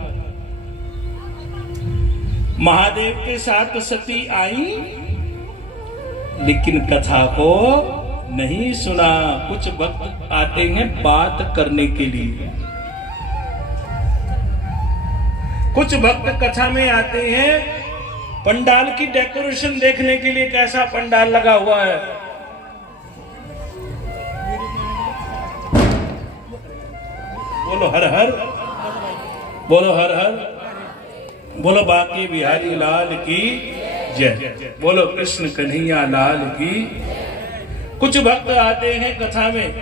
महादेव के साथ सती आई, लेकिन कथा को नहीं सुना। कुछ वक्त आते हैं बात करने के लिए, कुछ भक्त कथा में आते हैं पंडाल की डेकोरेशन देखने के लिए, कैसा पंडाल लगा हुआ है। बोलो हर हर, बोलो हर हर, बोलो बाकी बिहारी लाल की जय, बोलो कृष्ण कन्हैया लाल की। कुछ भक्त आते हैं कथा में,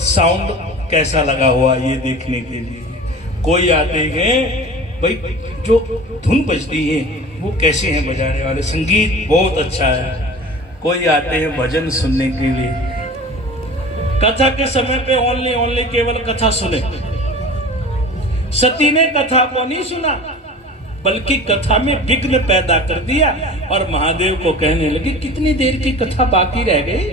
साउंड कैसा लगा हुआ ये देखने के लिए। कोई आते हैं भाई जो धुन बजती है वो कैसे हैं बजाने वाले, संगीत बहुत अच्छा है। कोई आते हैं भजन सुनने के लिए। कथा के समय पे ओनली केवल कथा सुने। सती ने कथा को नहीं सुना, बल्कि कथा में विघ्न पैदा कर दिया और महादेव को कहने लगी कितनी देर की कथा बाकी रह गई।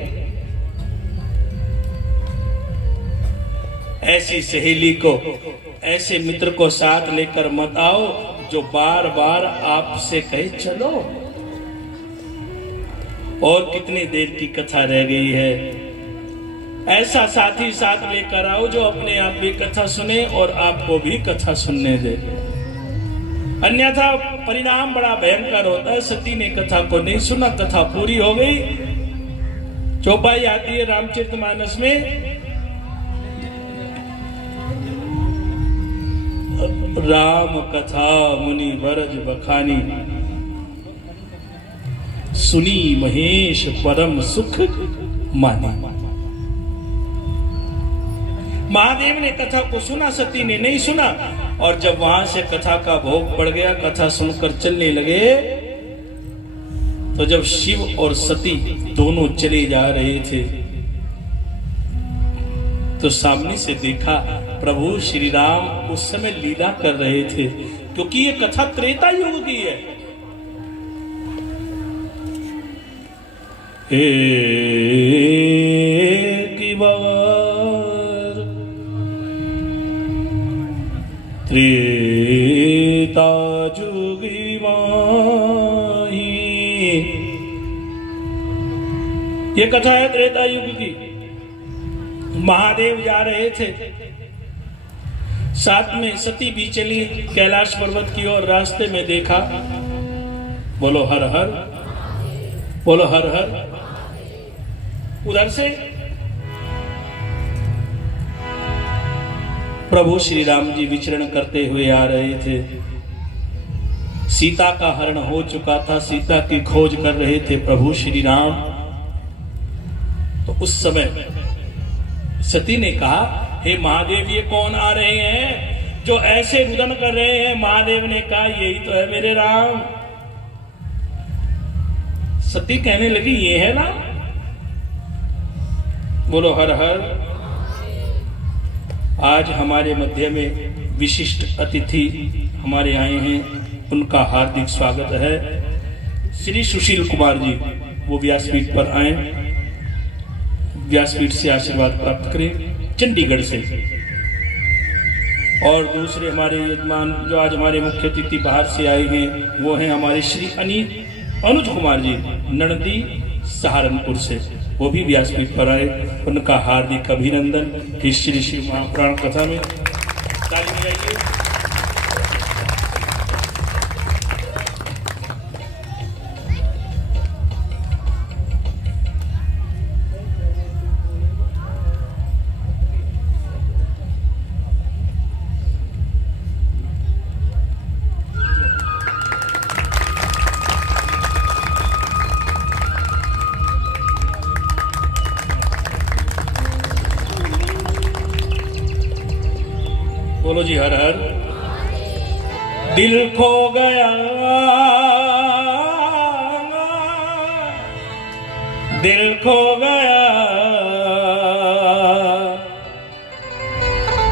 ऐसी सहेली को, ऐसे मित्र को साथ लेकर मत आओ जो बार बार आपसे कहे चलो। और कितनी देर की कथा रह गई है। ऐसा साथी साथ लेकर आओ जो अपने आप भी कथा सुने और आपको भी कथा सुनने दे, अन्यथा परिणाम बड़ा भयंकर होता है। सती ने कथा को नहीं सुना, कथा पूरी हो गई। चौपाई आती है रामचरितमानस में, राम कथा मुनि वरज बखानी, सुनी महेश परम सुख मानी। महादेव ने कथा को सुना, सती ने नहीं सुना। और जब वहां से कथा का भोग पड़ गया, कथा सुनकर चलने लगे, तो जब शिव और सती दोनों चले जा रहे थे तो सामने से देखा प्रभु श्री राम उस समय लीला कर रहे थे, क्योंकि ये कथा त्रेता युग की है। एक बार त्रेता जुगी माही, ये कथा है त्रेता युग की। महादेव जा रहे थे, साथ में सती भी चली कैलाश पर्वत की ओर। रास्ते में देखा, बोलो हर हर, बोलो हर हर। उधर से प्रभु श्री राम जी विचरण करते हुए आ रहे थे। सीता का हरण हो चुका था, सीता की खोज कर रहे थे प्रभु श्री राम। तो उस समय सती ने कहा, हे महादेव ये कौन आ रहे हैं जो ऐसे रुदन कर रहे हैं? महादेव ने कहा, यही तो है मेरे राम। सती कहने लगी, ये है ना? बोलो हर हर। आज हमारे मध्य में विशिष्ट अतिथि हमारे आए हैं, उनका हार्दिक स्वागत है। श्री सुशील कुमार जी, वो व्यासपीठ पर आए, व्यासपीठ से आशीर्वाद प्राप्त करें, चंडीगढ़ से। और दूसरे हमारे यजमान जो आज हमारे मुख्य अतिथि बाहर से आए हैं, वो हैं हमारे श्री अनुज कुमार जी, नणदी सहारनपुर से, वो भी व्यासपीठ पर आए। उनका हार्दिक अभिनंदन इस श्री शिव महापुराण कथा में। ताली बजाइए। बोलो जी हर हर। दिल खो गया, दिल खो गया,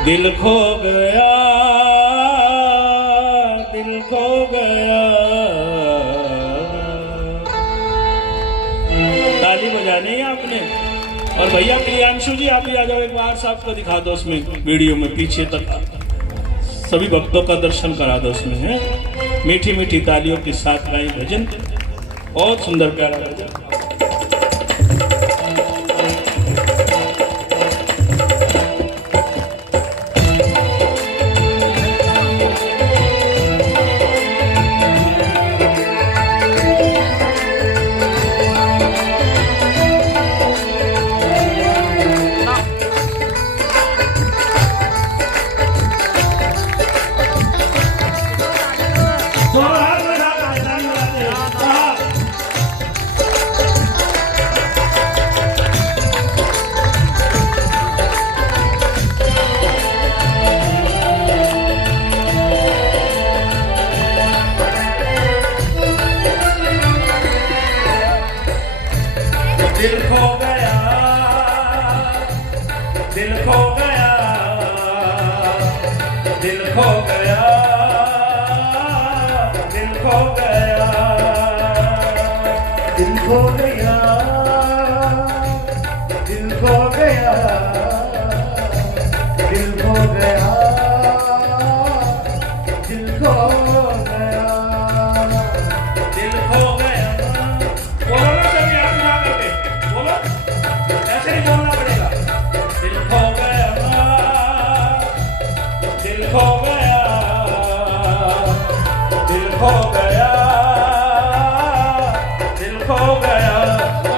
दिल खो गया, दिल खो गया। ताली बजानी है आपने। और भैया प्रियांशु जी आप भी आ जाओ, एक बार साहब को दिखा दो उसमें वीडियो में, पीछे तक सभी भक्तों का दर्शन करा दो उसमें है। मीठी मीठी तालियों के साथ गाई भजन, बहुत सुंदर प्यारा भजन। दिल खो गया, दिल खो गया, दिल खो गया, दिल खो गया, दिल खो गया, दिल खो गया, दिल खो गया, दिल खो गया, दिल खो गया। बोलो ना सभी आप ना करके बोलो, ऐसे ही बोलना पड़ेगा। दिल खो गया, दिल खो गया, दिल खो गया, दिल खो गया।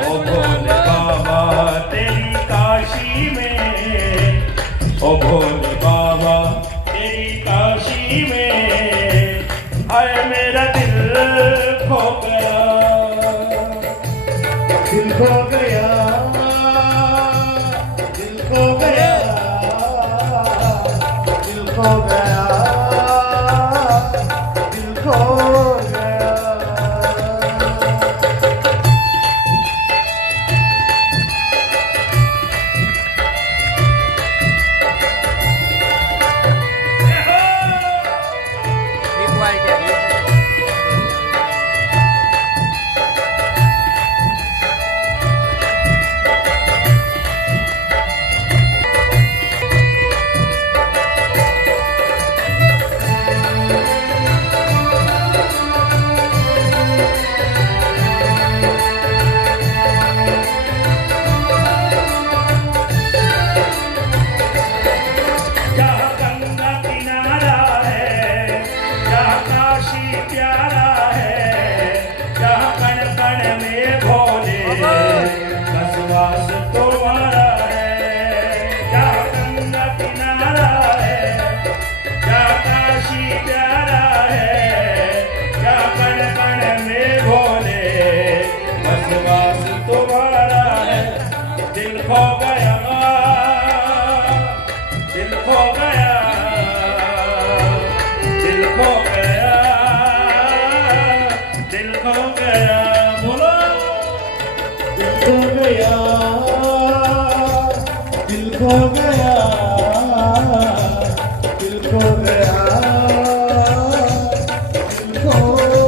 ओ भोले बाबा तेरी काशी में, ओ भोले बाबा तेरी काशी में, आए मेरा दिल खो गया। दिल खो गया, दिल खो गया, दिल खो गया, दिल खो गया। जहाँ गंगा किनारा है, जहाँ काशी प्यारा है, जहाँ कण कण में भोले बसवास तुम्हारा है। जहाँ गंगा किनारा है, जहाँ काशी प्यारा है, जहाँ कण कण में भोले बसवास तुम्हारा है। दिल खो गया, दिल खो गया, दिल खो गया, दिल खो गया। बोलो दिल खो गया, दिल खो गया, दिल खो गया, दिल खो गया।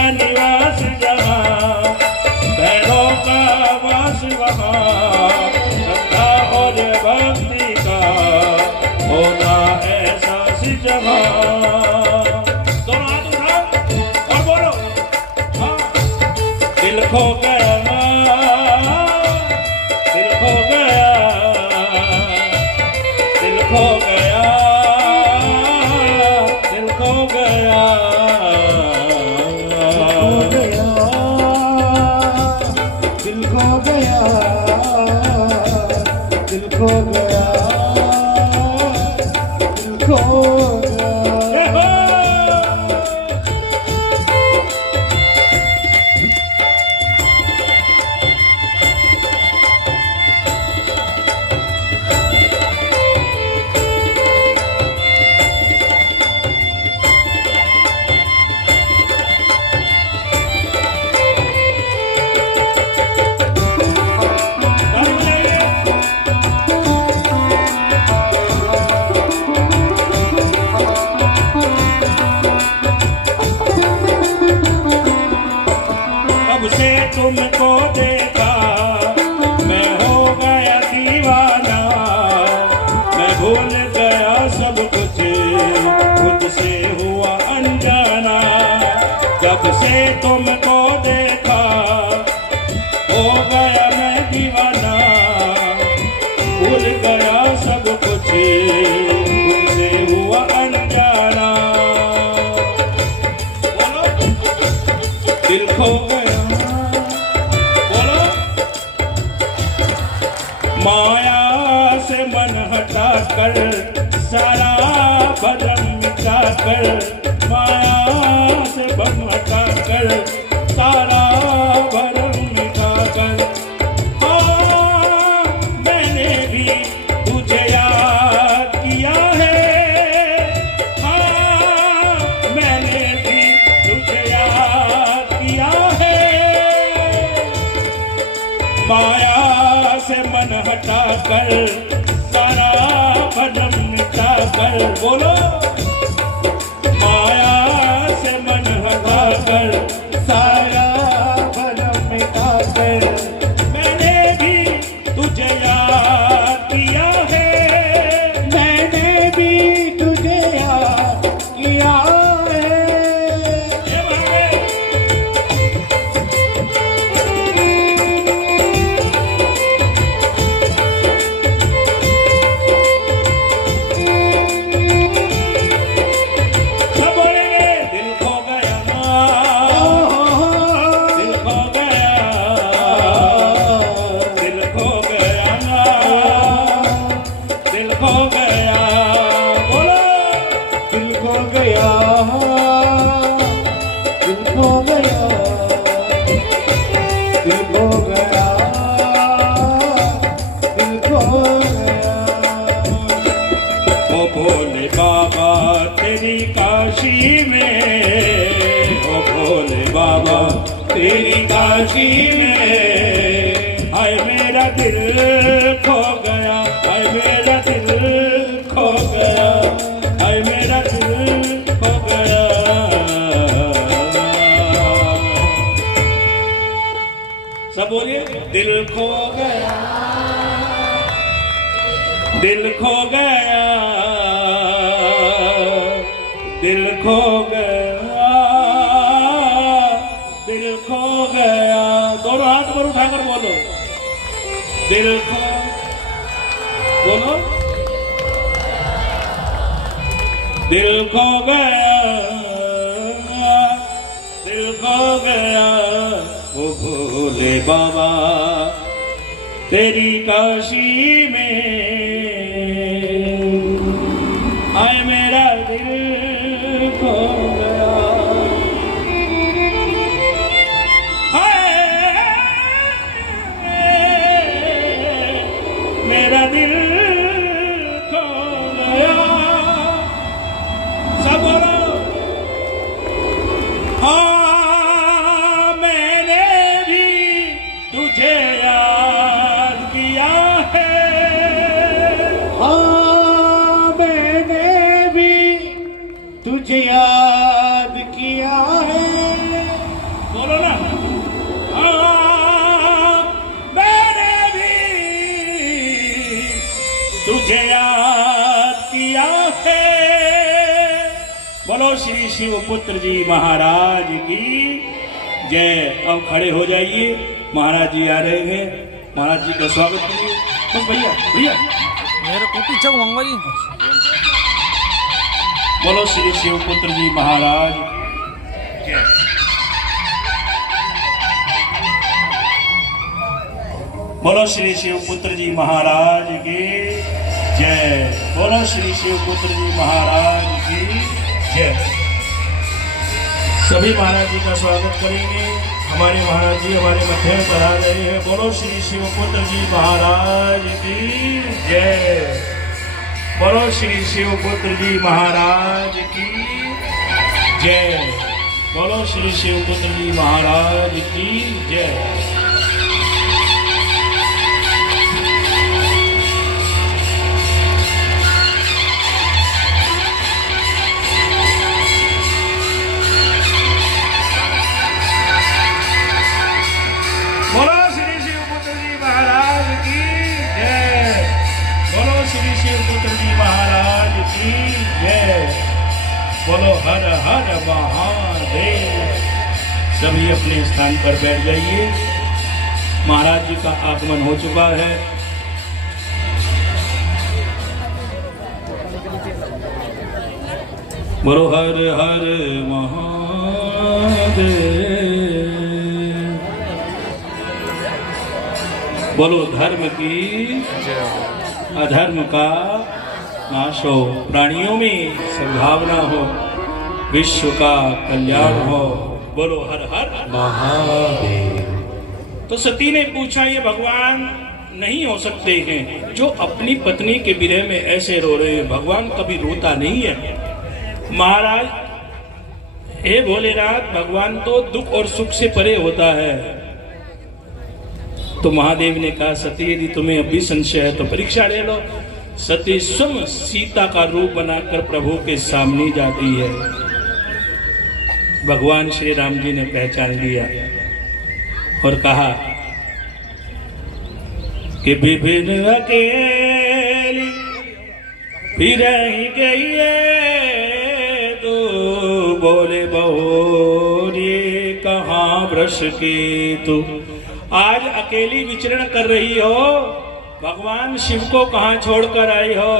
का निवास जहाँ, भैरव का वास वहाँ, श्रद्धा और भक्ति का होना ऐसा सी जगह। दोनों हाथ उठाओ और बोलो हाँ। दिल खो गया, दिल खो गया, दिल खो गया, दिल खो गया, दिल खो गया, दिल खो गया, दिल खो गया। कब से तुमको देखा मैं हो गया दीवाना, मैं भूल गया सब कुछ खुद से हुआ अनजाना। जब से तुमको देखा हो गया मैं दीवाना, भूल गया सब कुछ खुद से हुआ अनजाना। बोलो दिल खो गया, बोलो माया से मन हटा कर सारा भरम मिटा कर, माया से मन हटा कर सारा भरम मिटा कर। हाँ मैंने भी तुझे याद किया है, हाँ मैंने भी तुझे याद किया है। माया से मन हटा कर सारा भरम मिटा कर, बोलो माया से मन हटा कर सारा भरम मिटा कर, मैंने भी तुझे याद किया है, मैंने भी तुझे याद किया है। ये भागे सब बोलेंगे दिल खो गया दिल खो गया, दिल खो गया ना, दिल खो गया, बोलो दिल खो गया, दिल खो गया, दिल खो गया, दिल खो गया। ओ भोले बाबा तेरी काशी में, ओ भोले बाबा तेरी काशी में, हाय मेरा दिल खो गया, हाय मेरा दिल खो गया, हाय मेरा दिल खो गया। सब बोलिए दिल खो गया, दिल खो गया, दिल खो गया, दिल खो गया। दोनों हाथ पर उठाकर बोलो दिल खो, बोलो दिल खो गया, दिल खो गया। ओ भोले बाबा तेरी काशी में, आए मेरा दिल खो गया, हाय मेरा दिल खो गया। सब बोलो हाँ मैंने भी तुझे याद किया है, हाँ मैंने भी तुझे याद किया है, बोलो श्री शिव पुत्र जी महाराज की जय। अब खड़े हो जाइए, महाराज जी आ रहे हैं, महाराज जी का स्वागत कीजिए। बस भैया भैया मेरे को पीछे घूमूंगा जी। बोलो श्री शिव पुत्र जी महाराज की जय। बोलो श्री शिव पुत्र जी महाराज की जय। बोलो श्री शिव पुत्र जी महाराज की जय। सभी महाराज जी का स्वागत करेंगे। हमारे महाराज जी हमारे मध्य में पधार रहे हैं। बोलो श्री शिव पुत्र जी महाराज की जय। बोलो श्री शिव पुत्र जी महाराज की जय। बोलो श्री शिव पुत्र जी महाराज की जय। बोलो श्री शिव पुत्र जी महाराज की जय। बोलो श्री शिव पुत्र जी महाराज की जय। बोलो हर हर महादेव। सभी अपने स्थान पर बैठ जाइए। महाराज जी का आगमन हो चुका है। बोलो हर हर महादेव। बोलो धर्म की अधर्म का नाश हो, प्राणियों में सद्भावना हो, विश्व का कल्याण हो। बोलो हर हर महादेव। तो सती ने पूछा, ये भगवान नहीं हो सकते हैं जो अपनी पत्नी के विरह में ऐसे रो रहे हैं? भगवान कभी रोता नहीं है। महाराज, हे भोलेनाथ, भगवान तो दुख और सुख से परे होता है। तो महादेव ने कहा, सती यदि तुम्हें अभी संशय है तो परीक्षा ले लो। सती स्वयं सीता का रूप बनाकर प्रभु के सामने जाती है। भगवान श्री राम जी ने पहचान लिया और कहा कि विभिन्न अकेली फिर ही गई है तो बोले बहुरी कहाँ वृष की तू। आज अकेली विचरण कर रही हो, भगवान शिव को कहाँ छोड़कर आई हो।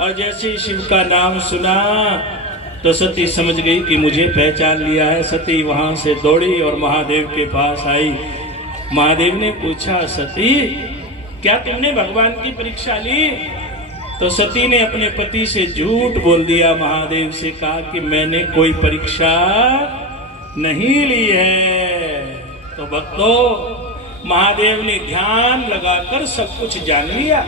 और जैसे शिव का नाम सुना तो सती समझ गई कि मुझे पहचान लिया है। सती वहां से दौड़ी और महादेव के पास आई। महादेव ने पूछा, सती क्या तुमने भगवान की परीक्षा ली? तो सती ने अपने पति से झूठ बोल दिया। महादेव से कहा कि मैंने कोई परीक्षा नहीं ली है। तो भक्तों, महादेव ने ध्यान लगाकर सब कुछ जान लिया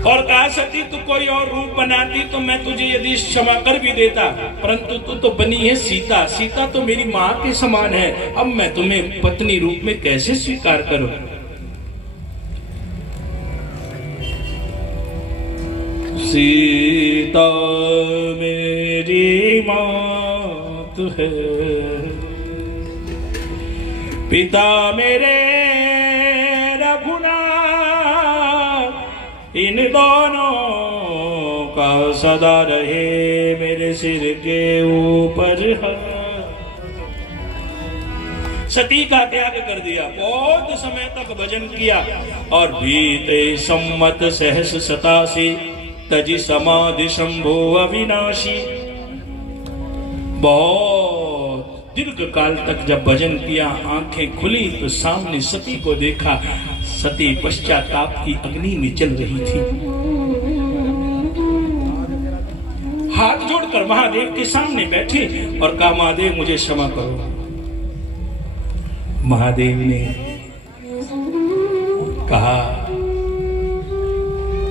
और कहा, सती तू कोई और रूप बनाती तो मैं तुझे यदि क्षमा कर भी देता, परंतु तू तो बनी है सीता। सीता तो मेरी माँ के समान है। अब मैं तुम्हें पत्नी रूप में कैसे स्वीकार करूं? सीता मेरी मात है, पिता मेरे रघुनाथ, इन दोनों का सदा रहे मेरे सिर के ऊपर हाथ। सती का त्याग कर दिया, बहुत समय तक भजन किया और बीते सम्मत सहस 87 तजी समाधि शंभो अविनाशी। बहुत दीर्घ काल तक जब भजन किया, आंखें खुली तो सामने सती को देखा। सती पश्चाताप की अग्नि में जल रही थी। हाथ जोड़कर महादेव के सामने बैठी और कहा, महादेव मुझे क्षमा करो। महादेव ने कहा,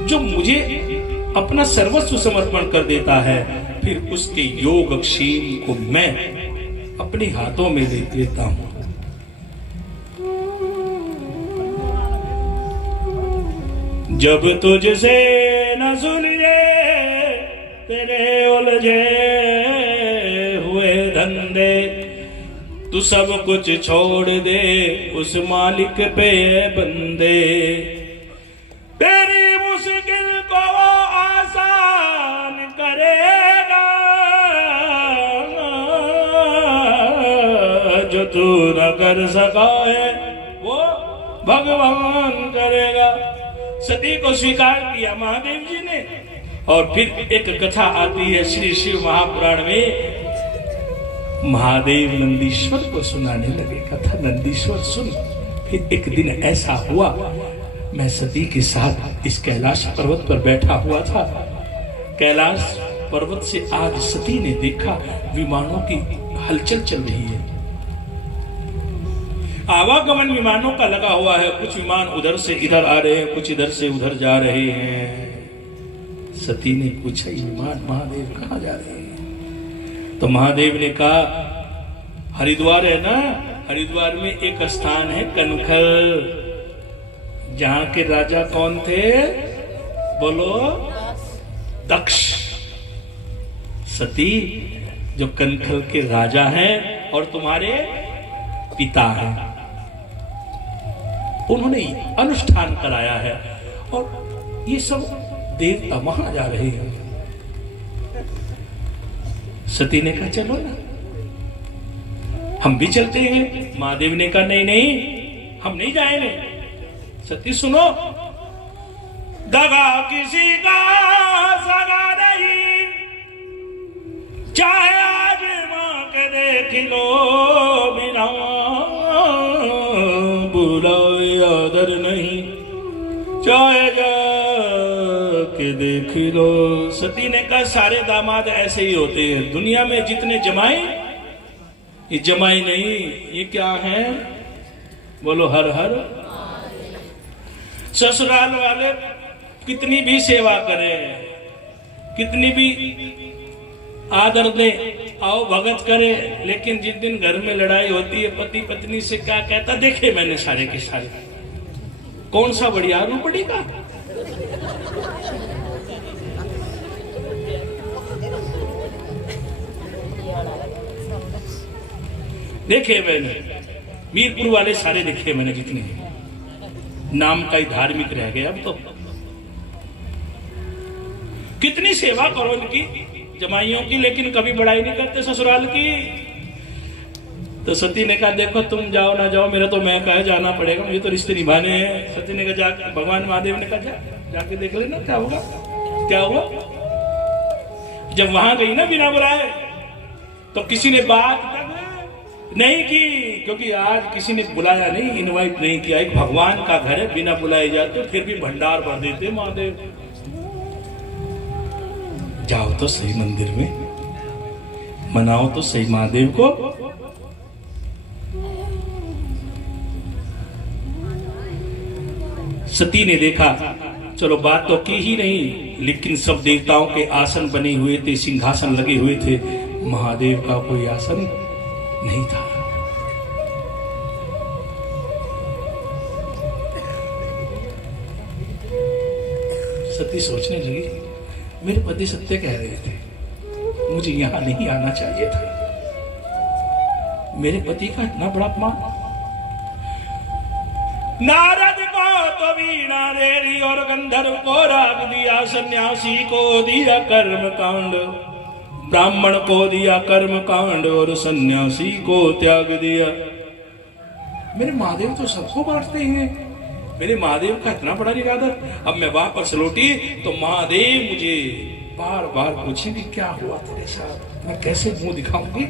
जो मुझे अपना सर्वस्व समर्पण कर देता है, फिर उसके योगक्षेम को मैं अपने हाथों में ले लेता हूं। जब तुझसे न सुनिए तेरे उलझे हुए धंधे, तू सब कुछ छोड़ दे उस मालिक पे बंदे। तेरी मुश्किल को वो आसान करेगा, तू न कर सका है वो भगवान करेगा। सती को स्वीकार किया महादेव जी ने। और फिर एक कथा आती है श्री शिव महापुराण में, महादेव नंदीश्वर को सुनाने लगे कथा। नंदीश्वर सुन। फिर एक दिन ऐसा हुआ, मैं सती के साथ इस कैलाश पर्वत पर बैठा हुआ था। कैलाश पर्वत से आज सती ने देखा विमानों की हलचल चल रही है, आवागमन विमानों का लगा हुआ है। कुछ विमान उधर से इधर आ रहे हैं, कुछ इधर से उधर जा रहे हैं। सती ने पूछा, ये विमान महादेव कहाँ जा रहे हैं? तो महादेव ने कहा, हरिद्वार है ना, हरिद्वार में एक स्थान है कनखल, जहां के राजा कौन थे? बोलो, दक्ष। सती जो कनखल के राजा हैं और तुम्हारे पिता हैं, उन्होंने अनुष्ठान कराया है और ये सब देवता वहां जा रहे हैं। सती ने कहा चलो ना, हम भी चलते हैं। महादेव ने कहा नहीं नहीं, हम नहीं जाएंगे। सती सुनो, दगा किसी का सगा नहीं, चाहे आज मां के देख लो बिना बुलाए आदर नहीं, चाहे जाके देख लो। सती ने कहा सारे दामाद ऐसे ही होते हैं, दुनिया में जितने जमाए ये जमाई नहीं, ये क्या है? बोलो हर हर। ससुराल वाले कितनी भी सेवा करें, कितनी भी आदर दे, आओ भगत करे, लेकिन जिस दिन घर में लड़ाई होती है पति पत्नी से, क्या कहता देखे मैंने सारे के सारे, कौन सा बढ़िया रूपड़ी का? देखे मैंने, मीरपुर वाले सारे देखे मैंने, जितने नाम का ही धार्मिक रह गया अब तो। कितनी सेवा करो इनकी जमाइयों की, लेकिन कभी बड़ाई नहीं करते ससुराल की। तो सती ने कहा देखो तुम जाओ ना जाओ, मेरा तो मैं कहा जाना पड़ेगा, मुझे तो रिश्ते निभाने हैं। सती ने कहा जाके, भगवान महादेव ने कहा जाके देख लेना क्या होगा। क्या हुआ? जब वहां गई ना बिना बुलाए, तो किसी ने बात तक नहीं की, क्योंकि आज किसी ने बुलाया नहीं, इनवाइट नहीं किया। एक भगवान का घर है, बिना बुलाए जाते फिर भी भंडार भर देते महादेव। जाओ तो सही मंदिर में, मनाओ तो सही महादेव को। सती ने देखा, चलो बात तो की ही नहीं, लेकिन सब देवताओं के आसन बने हुए थे, सिंहासन लगे हुए थे, महादेव का कोई आसन नहीं था। सती सोचने लगी, मेरे पति सत्य कह रहे थे, मुझे यहां नहीं आना चाहिए था। मेरे पति का इतना बड़ा अपमान। नारद को तो वीणा दे दी और गंधर्व को राग दिया, सन्यासी को दिया कर्म कांड, ब्राह्मण को दिया कर्म कांड और सन्यासी को त्याग दिया। मेरे महादेव तो सबको बांटते हैं, मेरे महादेव का इतना बड़ा निरादर। अब मैं वापस लौटी तो महादेव मुझे बार बार पूछेंगे क्या हुआ तेरे साथ, मैं कैसे मुंह दिखाऊंगी।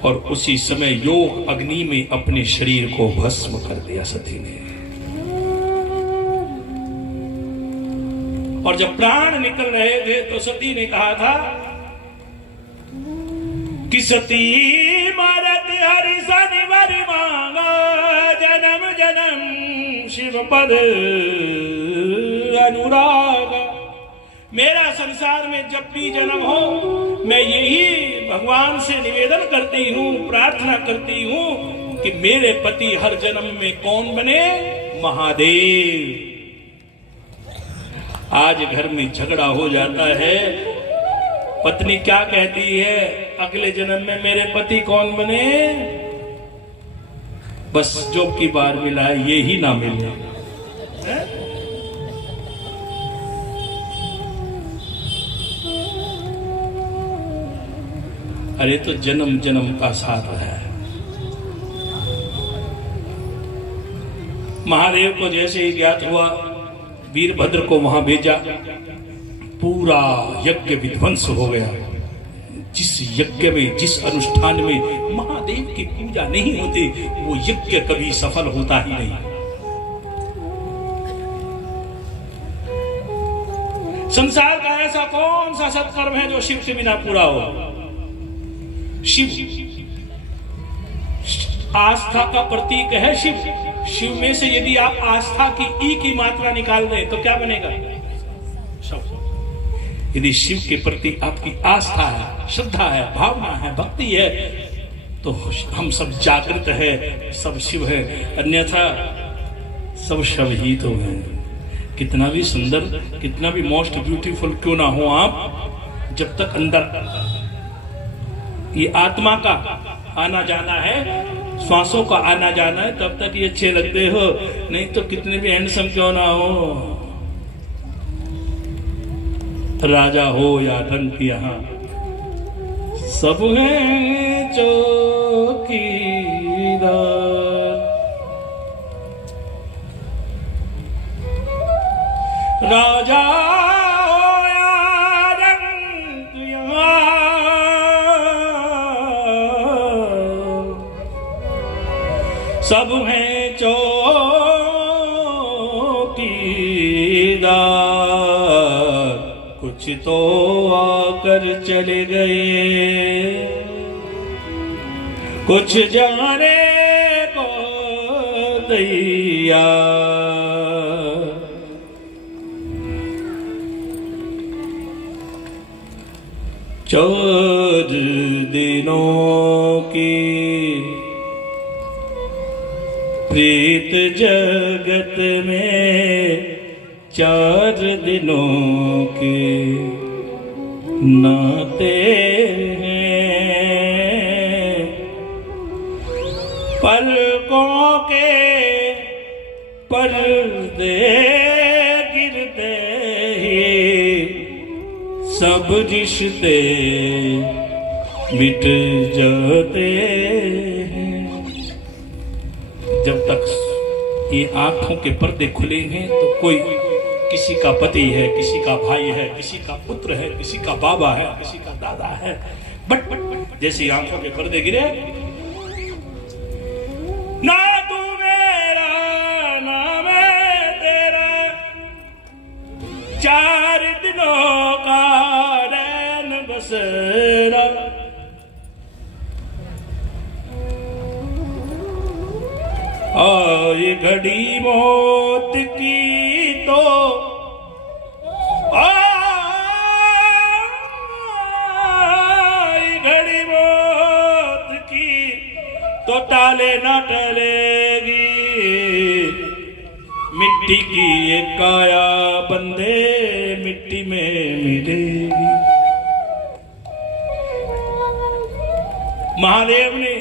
और उसी समय योग अग्नि में अपने शरीर को भस्म कर दिया सती ने। और जब प्राण निकल रहे थे तो सती ने कहा था कि सती मरत हरि शनिवर मांगा, जन्म जन्म शिव पद अनुराग। मेरा संसार में जब भी जन्म हो, मैं यही भगवान से निवेदन करती हूँ, प्रार्थना करती हूँ कि मेरे पति हर जन्म में कौन बने? महादेव। आज घर में झगड़ा हो जाता है, पत्नी क्या कहती है? अगले जन्म में मेरे पति कौन बने? बस जो की बार मिला है ये ही ना मिले। अरे तो जन्म जन्म का साथ है। महादेव को जैसे ही ज्ञात हुआ, वीरभद्र को वहां भेजा, पूरा यज्ञ विध्वंस हो गया। जिस यज्ञ में, जिस अनुष्ठान में महादेव की पूजा नहीं होती, वो यज्ञ कभी सफल होता ही नहीं। संसार का ऐसा कौन सा सत्कर्म है जो शिव के बिना पूरा हो? शिव आस्था का प्रतीक है। शिव शिव में से यदि आप आस्था की ई की मात्रा निकाल दें तो क्या बनेगा? यदि शिव के प्रति आपकी आस्था है, श्रद्धा है, भावना है, भक्ति है, तो हम सब जागृत है, सब शिव है। अन्यथा सब शव ही तो है। कितना भी सुंदर, कितना भी मोस्ट ब्यूटीफुल क्यों ना हो आप, जब तक अंदर ये आत्मा का आना जाना है, श्वासों का आना जाना है, तब तक ये अच्छे लगते हो। नहीं तो कितने भी हैंडसम क्यों ना हो, राजा हो या रंक, यहाँ सब हैं चौकीदार। राजा हो या रंक, यहाँ सब हैं चौकीदार। कुछ तो आकर चले गए, कुछ जाने को तैयार। चार दिनों की प्रीत जगत में, 4 दिनों के नाते हैं। पलकों के पर्दे गिरते ही सब रिश्ते मिट जाते हैं। जब तक ये आंखों के पर्दे खुले हैं तो कोई किसी का पति है, किसी का भाई है, किसी का पुत्र है, किसी का बाबा है, किसी का दादा है। बट जैसे आंखों के पर्दे गिरे, ना तू मेरा ना मैं तेरा, 4 दिनों का रैन बसेरा। आई घड़ी मौत की तो आई घड़ी मौत की तो टाले ना टलेगी। मिट्टी की ये काया बंदे मिट्टी में मिलेगी। महादेव ने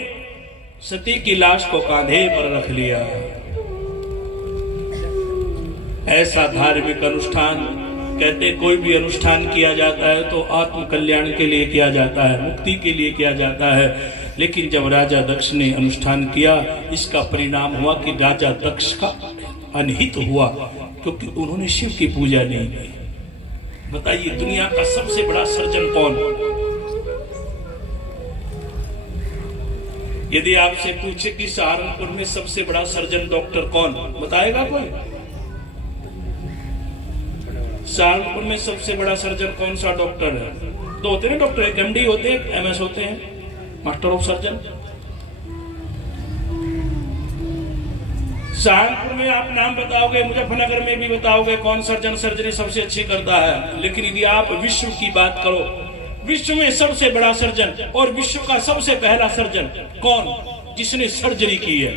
सती की लाश को कांधे पर रख लिया। ऐसा धार्मिक अनुष्ठान, कहते कोई भी अनुष्ठान किया जाता है तो आत्म कल्याण के लिए किया जाता है, मुक्ति के लिए किया जाता है। लेकिन जब राजा दक्ष ने अनुष्ठान किया, इसका परिणाम हुआ कि राजा दक्ष का अनहित हुआ, क्योंकि उन्होंने शिव की पूजा नहीं की। बताइए, दुनिया का सबसे बड़ा सर्जन कौन? यदि आपसे पूछे कि सहारनपुर में सबसे बड़ा सर्जन डॉक्टर कौन, बताएगा कोई? सहारनपुर में सबसे बड़ा सर्जन कौन सा डॉक्टर है? 2 होते हैं डॉक्टर, एक एमडी होते हैं, एमएस होते हैं, मास्टर ऑफ सर्जन। सहारनपुर में आप नाम बताओगे, मुजफ्फरनगर में भी बताओगे कौन सर्जन सर्जरी सबसे अच्छी करता है। लेकिन यदि आप विश्व की बात करो, विश्व में सबसे बड़ा सर्जन और विश्व का सबसे पहला सर्जन कौन, जिसने सर्जरी की है,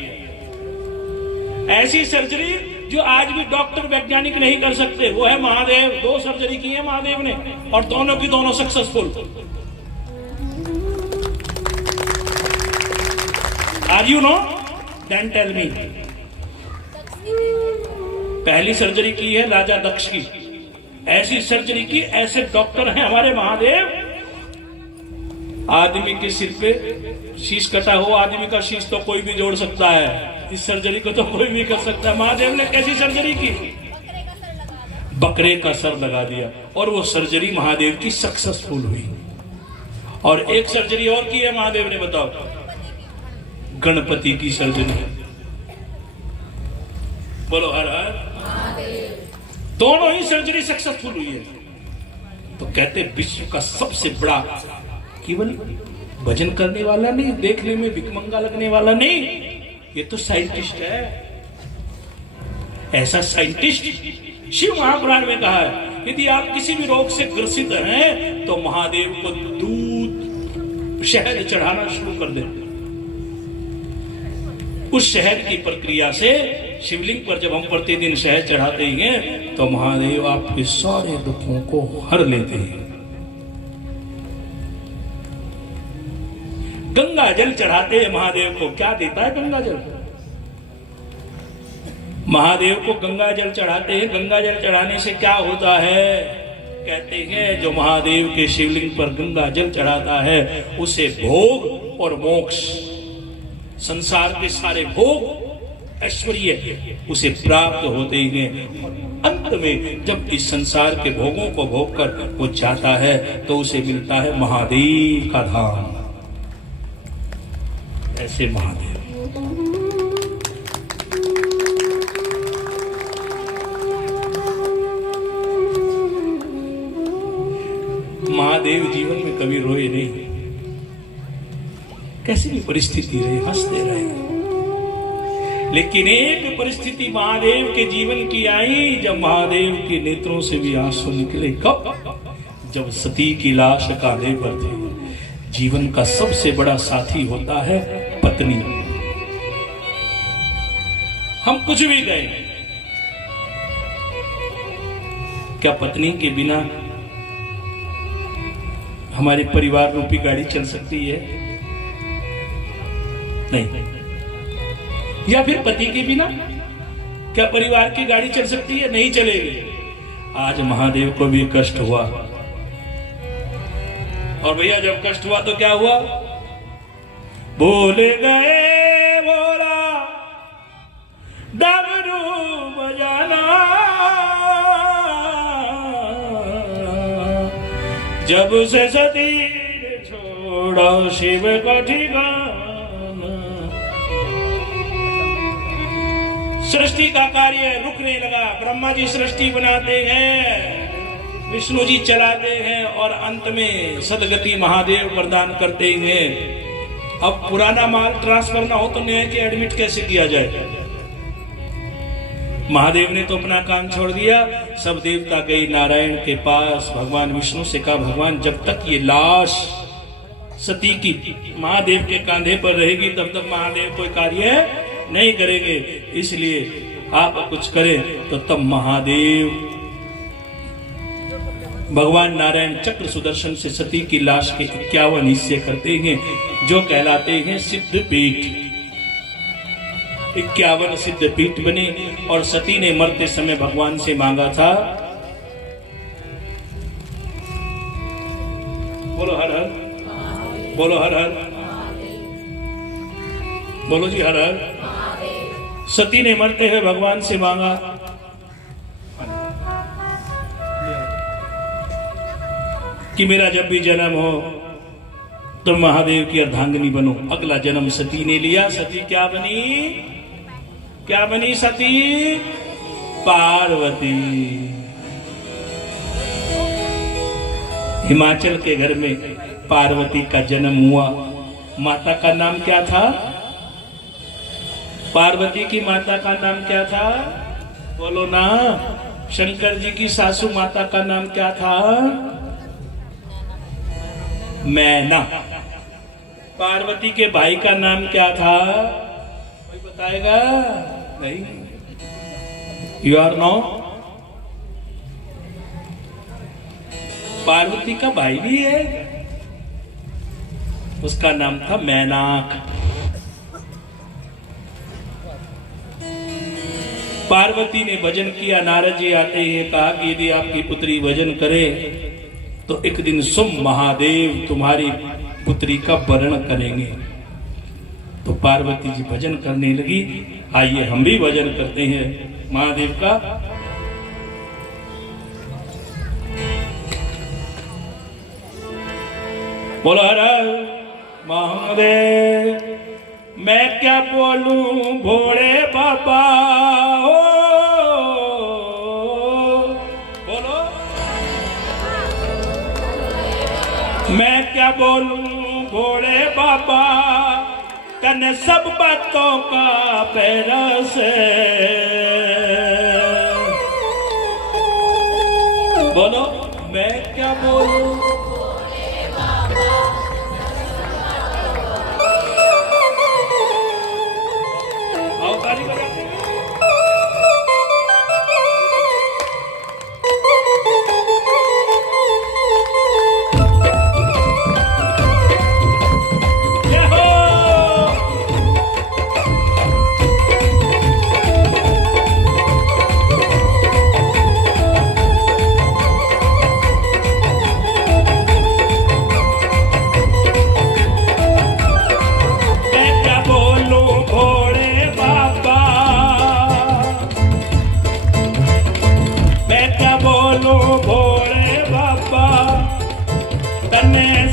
ऐसी सर्जरी जो आज भी डॉक्टर वैज्ञानिक नहीं कर सकते, वो है महादेव। 2 सर्जरी की है महादेव ने और दोनों की दोनों successful. Are you no? Then tell me. पहली सर्जरी की है राजा दक्ष की। ऐसी सर्जरी की, ऐसे डॉक्टर हैं हमारे महादेव आदमी के सिर पे शीश कटा हो, आदमी का शीश तो कोई भी जोड़ सकता है, इस सर्जरी को तो कोई भी कर सकता है। महादेव ने कैसी सर्जरी की? बकरे का सर लगा दिया और वो सर्जरी महादेव की सक्सेसफुल हुई। और एक सर्जरी और की है महादेव ने, बताओ, गणपति की सर्जरी। बोलो हर हर। दोनों ही सर्जरी सक्सेसफुल हुई है। तो कहते विश्व का सबसे बड़ा, केवल भजन करने वाला नहीं, देखने में भिखमंगा लगने वाला नहीं, ये तो साइंटिस्ट है। ऐसा साइंटिस्ट शिव महापुराण में कहा है, यदि आप किसी भी रोग से ग्रसित हैं तो महादेव को दूध शहद चढ़ाना शुरू कर दें। उस शहद की प्रक्रिया से शिवलिंग पर जब हम प्रतिदिन शहद चढ़ाते हैं तो महादेव आपके सारे दुखों को हर लेते हैं। गंगा जल चढ़ाते हैं महादेव को, क्या देता है गंगा जल? महादेव को गंगा जल चढ़ाते हैं। गंगा जल चढ़ाने से क्या होता है? कहते हैं जो महादेव के शिवलिंग पर गंगा जल चढ़ाता है उसे भोग और मोक्ष, संसार के सारे भोग ऐश्वर्य उसे प्राप्त होते हैं। अंत में जब इस संसार के भोगों को भोग कर वो जाता है तो उसे मिलता है महादेव का धाम। ऐसे महादेव महादेव जीवन में कभी रोए नहीं, कैसी भी परिस्थिति रही हंसते रहे। लेकिन एक परिस्थिति महादेव के जीवन की आई जब महादेव के नेत्रों से भी आंसू निकले। कब? जब सती की लाश कांधे पर थी। जीवन का सबसे बड़ा साथी होता है पत्नी। हम कुछ भी गए, क्या पत्नी के बिना हमारे परिवार रूपी गाड़ी चल सकती है? नहीं। या फिर पति के बिना क्या परिवार की गाड़ी चल सकती है? नहीं चलेगी। आज महादेव को भी कष्ट हुआ, और भैया जब कष्ट हुआ तो क्या हुआ? बोले गए बोला डमरू बजाना, जब से सती छोड़ा शिव का ठिकाना। सृष्टि का कार्य रुकने लगा। ब्रह्मा जी सृष्टि बनाते हैं, विष्णु जी चलाते हैं और अंत में सदगति महादेव प्रदान करते हैं। अब पुराना माल ट्रांसफर ना हो तो नए के एडमिट कैसे किया जाए? महादेव ने तो अपना काम छोड़ दिया। सब देवता गए नारायण के पास। भगवान विष्णु से कहा, भगवान जब तक ये लाश सती की महादेव के कांधे पर रहेगी तब तक महादेव कोई कार्य नहीं करेंगे, इसलिए आप कुछ करें। तो तब महादेव भगवान नारायण चक्र सुदर्शन से सती की लाश के 51 हिस्से करते हैं जो कहलाते हैं सिद्ध पीठ। 51 सिद्ध पीठ बने और सती ने मरते समय भगवान से मांगा था, बोलो हर हर, बोलो हर हर, बोलो जी हर हर। सती ने मरते हुए भगवान से मांगा कि मेरा जब भी जन्म हो तो महादेव की अर्धांगिनी बनो। अगला जन्म सती ने लिया। सती क्या बनी? क्या बनी सती? पार्वती। हिमाचल के घर में पार्वती का जन्म हुआ। माता का नाम क्या था? पार्वती की माता का नाम क्या था? बोलो ना। शंकर जी की सासू माता का नाम क्या था? मैना। पार्वती के भाई का नाम क्या था? कोई बताएगा? नहीं। You are no. पार्वती का भाई भी है, उसका नाम था मैनाक। पार्वती ने भजन किया। नारद जी आते हैं, कहा कि यदि आपकी पुत्री भजन करे तो एक दिन सुम महादेव तुम्हारी पुत्री का वर्ण करेंगे। तो पार्वती जी भजन करने लगी। आइए हम भी भजन करते हैं महादेव का। बोलो हर महादेव। मैं क्या बोलूं भोले बाबा, ओ बोलो। मैं क्या बोलूं भोले बाबा, तन सब बातों का पैरस है। बोलो मैं क्या बोलूं। आओ ताली बजाते हैं। जय हो।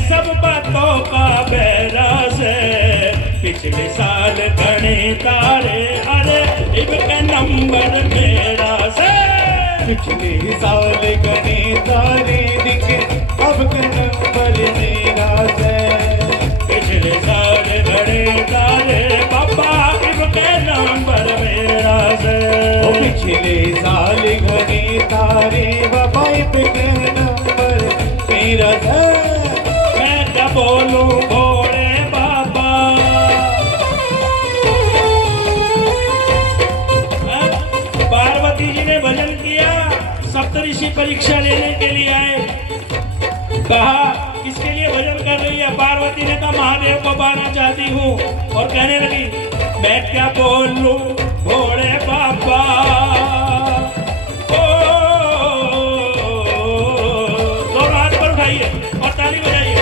सब बातों का बैराज है। पिछले साल गणे तारे, अरे इनके नंबर मेरा से। पिछले साल गणे तारे दिखे, अब के नंबर मेरा है। पिछले साल गणे तारे बाबा, इनके नंबर मेरा से। ओ पिछले साल गणे तारे बाबा, इनके नंबर मेरा है। बोलूं भोले बाबा। पार्वती जी ने भजन किया, सप्तऋषि परीक्षा लेने के लिए आए। कहा किसके लिए भजन कर रही है? पार्वती ने कहा महादेव को पाना चाहती हूँ। और कहने लगी मैं क्या बोलूं भोले बाबा। दोनों हाथ पर उठाइए और ताली बजाइए।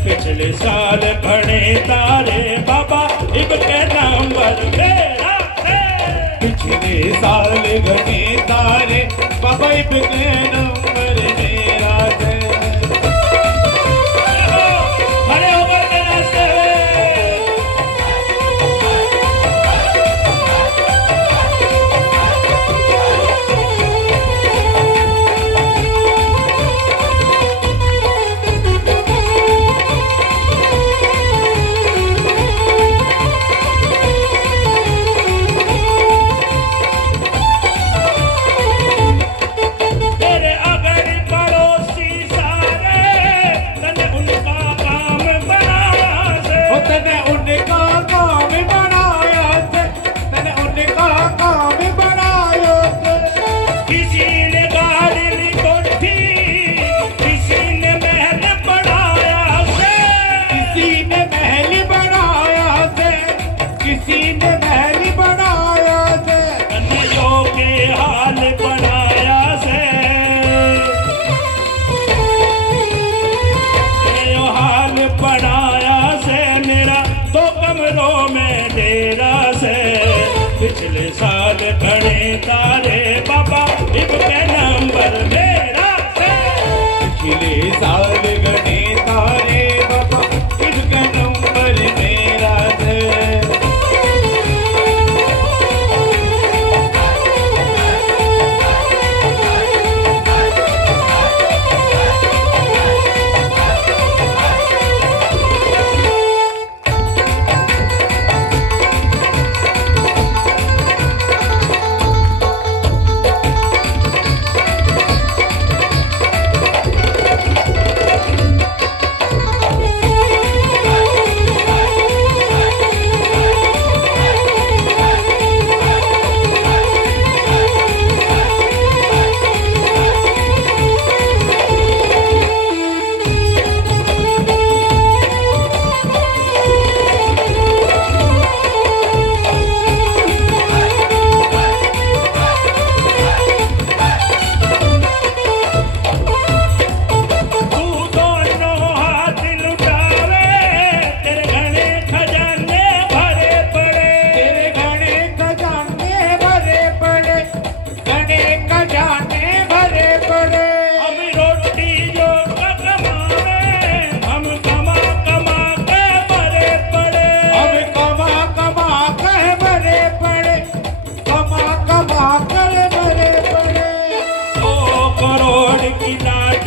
पिछले साल गणे तारे बाबा, इनके नंबर मेरा है। पिछले साल गणे तारे बाबा, इनके नंबर मेरा है। खड़े होकर के नाचते हुए। पिछले साल गणे तारे बाबा, इनके नंबर मेरा है। पिछले साल गणे तारे बाबा, इनके नंबर मेरा है।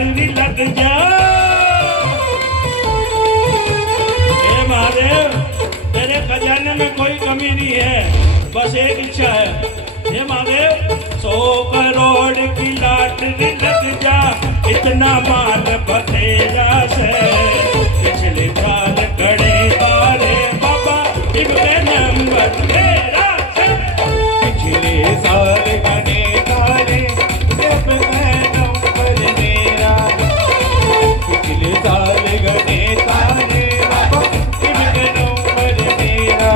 लॉटरी लग जा। हे महादेव, तेरे खजाने में कोई कमी नहीं है, बस एक इच्छा है। हे महादेव, 100 करोड़ की लॉटरी लग जा, इतना माल बतेरा से। पिछले साल गणे वाले बाबा इनके नंबर तेरा से। पिछले साल गणे तारे अब नंबर मेरा। पिछले साल गणे तारे बाबा इनके नंबर मेरा।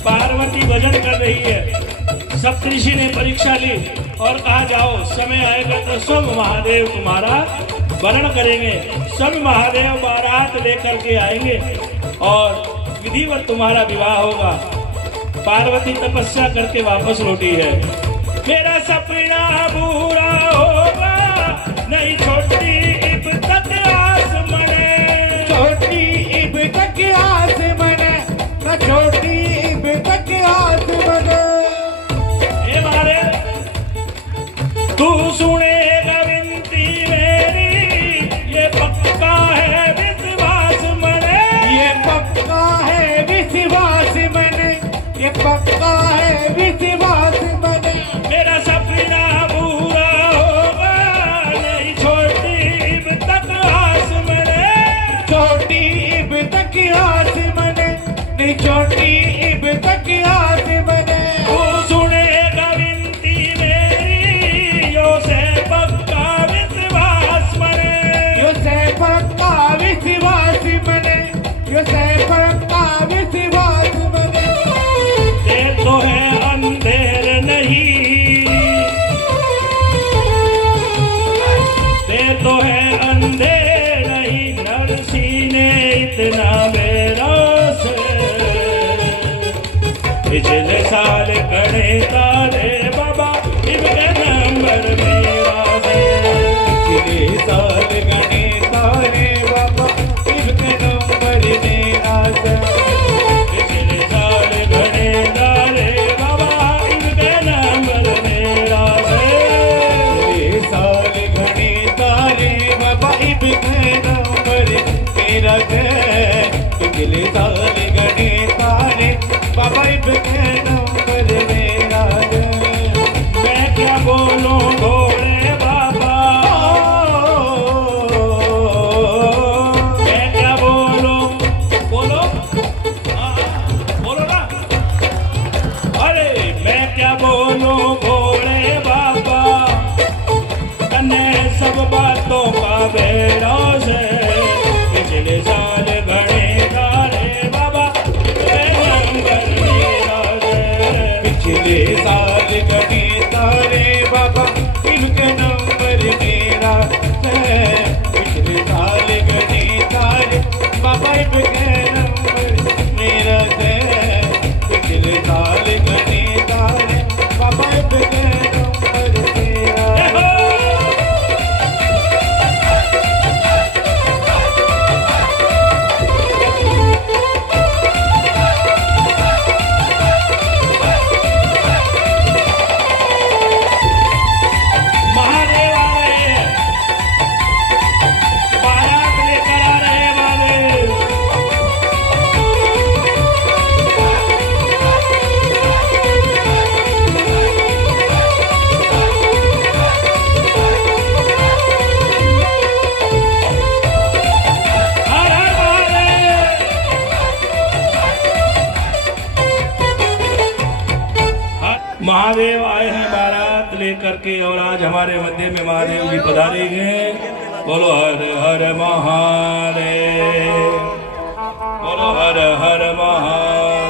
पार्वती भजन कर रही है। सप्तऋषि ने परीक्षा ली और कहा जाओ, समय आएगा तो सब महादेव तुम्हारा वर्ण करेंगे। सब महादेव बारात लेकर के आएंगे और विधिवत तुम्हारा विवाह होगा। पार्वती तपस्या करके वापस लौटी है। मेरा सपना पूरा होगा, नहीं छोटी इब तक आस मने। छोटी इब तक आस मने, न छोटी इब तक आस मने। हे महादेव, तू सुनेगा विनती मेरी, ये पक्का है विश्वास मने। ये पक्का है विश्वास मने, ये पक्का है विश्वास मने। मेरा सपना पूरा होगा, नहीं छोटी इब तक आस मने। छोटी इब तक आस मने, नहीं छोटी इब तक आस मने। तू सुनेगा विनती मेरी, यो से पक्का विश्वास मने। यो से पक्का विश्वास मने, यो से पक्का विश्वास मने। देर तो है अंधेर नहीं, देर तो है अंधेर नहीं, नरसी ने इतना मेरा से। पिछले साल गणे तारे बाबा इनके नंबर मेरा से। पिछले साल गणे तारे बाबा इनके नंबर मेरा से। पिछले साल गणे तारे बाबा इनके नंबर मेरा से। पिछले साल गणे तारे बाबा इनके नंबर मेरा से। पिछले साल गणे तारे बाबा इनके नंबर मेरा से। मैं क्या बोलूं भोले बाबा, मैं क्या बोलूं, बोलो बोलो ना। अरे मैं क्या बोलूं भोले बाबा, तने सब बातों का बेड़ा से। पिछले साल गणे तारे बाबा नंबर मेरा से। पिछले साल गणे तारे बाबा इनके नंबर मेरा है। पिछले साल गणे तारे बाबा इनके नंबर मेरा है। पिछले साल गणे तारे बाबा इनके नंबर मेरा है। महादेव आ रहे हैं, बारात लेकर आ रहे हैं महादेव। हर हर महादेव। महादेव आए हैं बारात लेकर के और आज हमारे मध्य में महादेव जी पधारे हैं। बोलो हर हर महादेव, बोलो हर हर महादेव।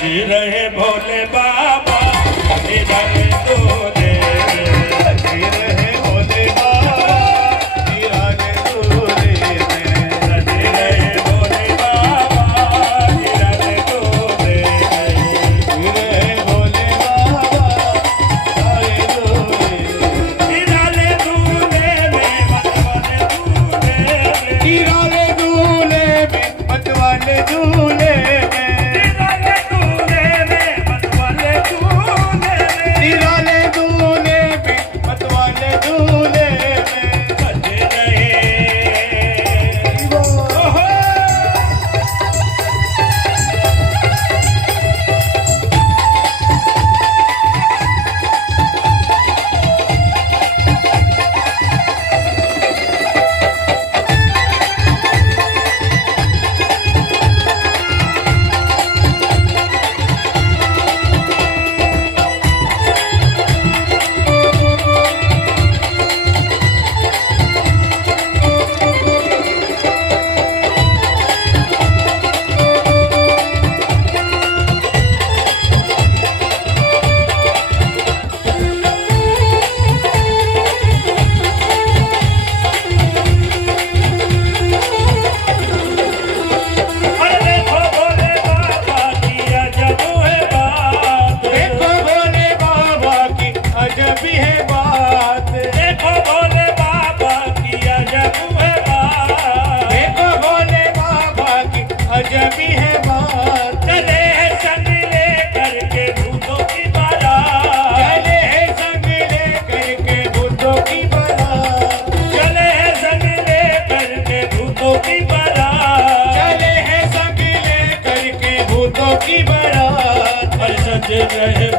सज रहे भोले बाबा तेरा तो दे सज रहे भोले बाबा निराले दूल्हे में सज रहे भोले बाबा तेरा तो दे सज रहे भोले बाबा निराले दूल्हे निराले दूल्हे में मतवाले दूल्हे में निराले दूल्हे में मतवाले दूल्हे में निराले दूल्हे में मतवाले दूल्हे में निराले दूल्हे में मतवाले दूल्हे में सज रहे ओहो अरे देखो भोले बाबा की अजब है बात देखो भोले बाबा की अजब है बात देखो भोले बाबा की अजब है बात देखो भोले बाबा की अजब है बात चले हैं संग ले करके भूतों की बारात चले हैं संग ले करके बुद्धों की बारात चले हैं संग ले करके भूतों की बारात चले हैं संग ले करके भूतों की बारात पर सज रहे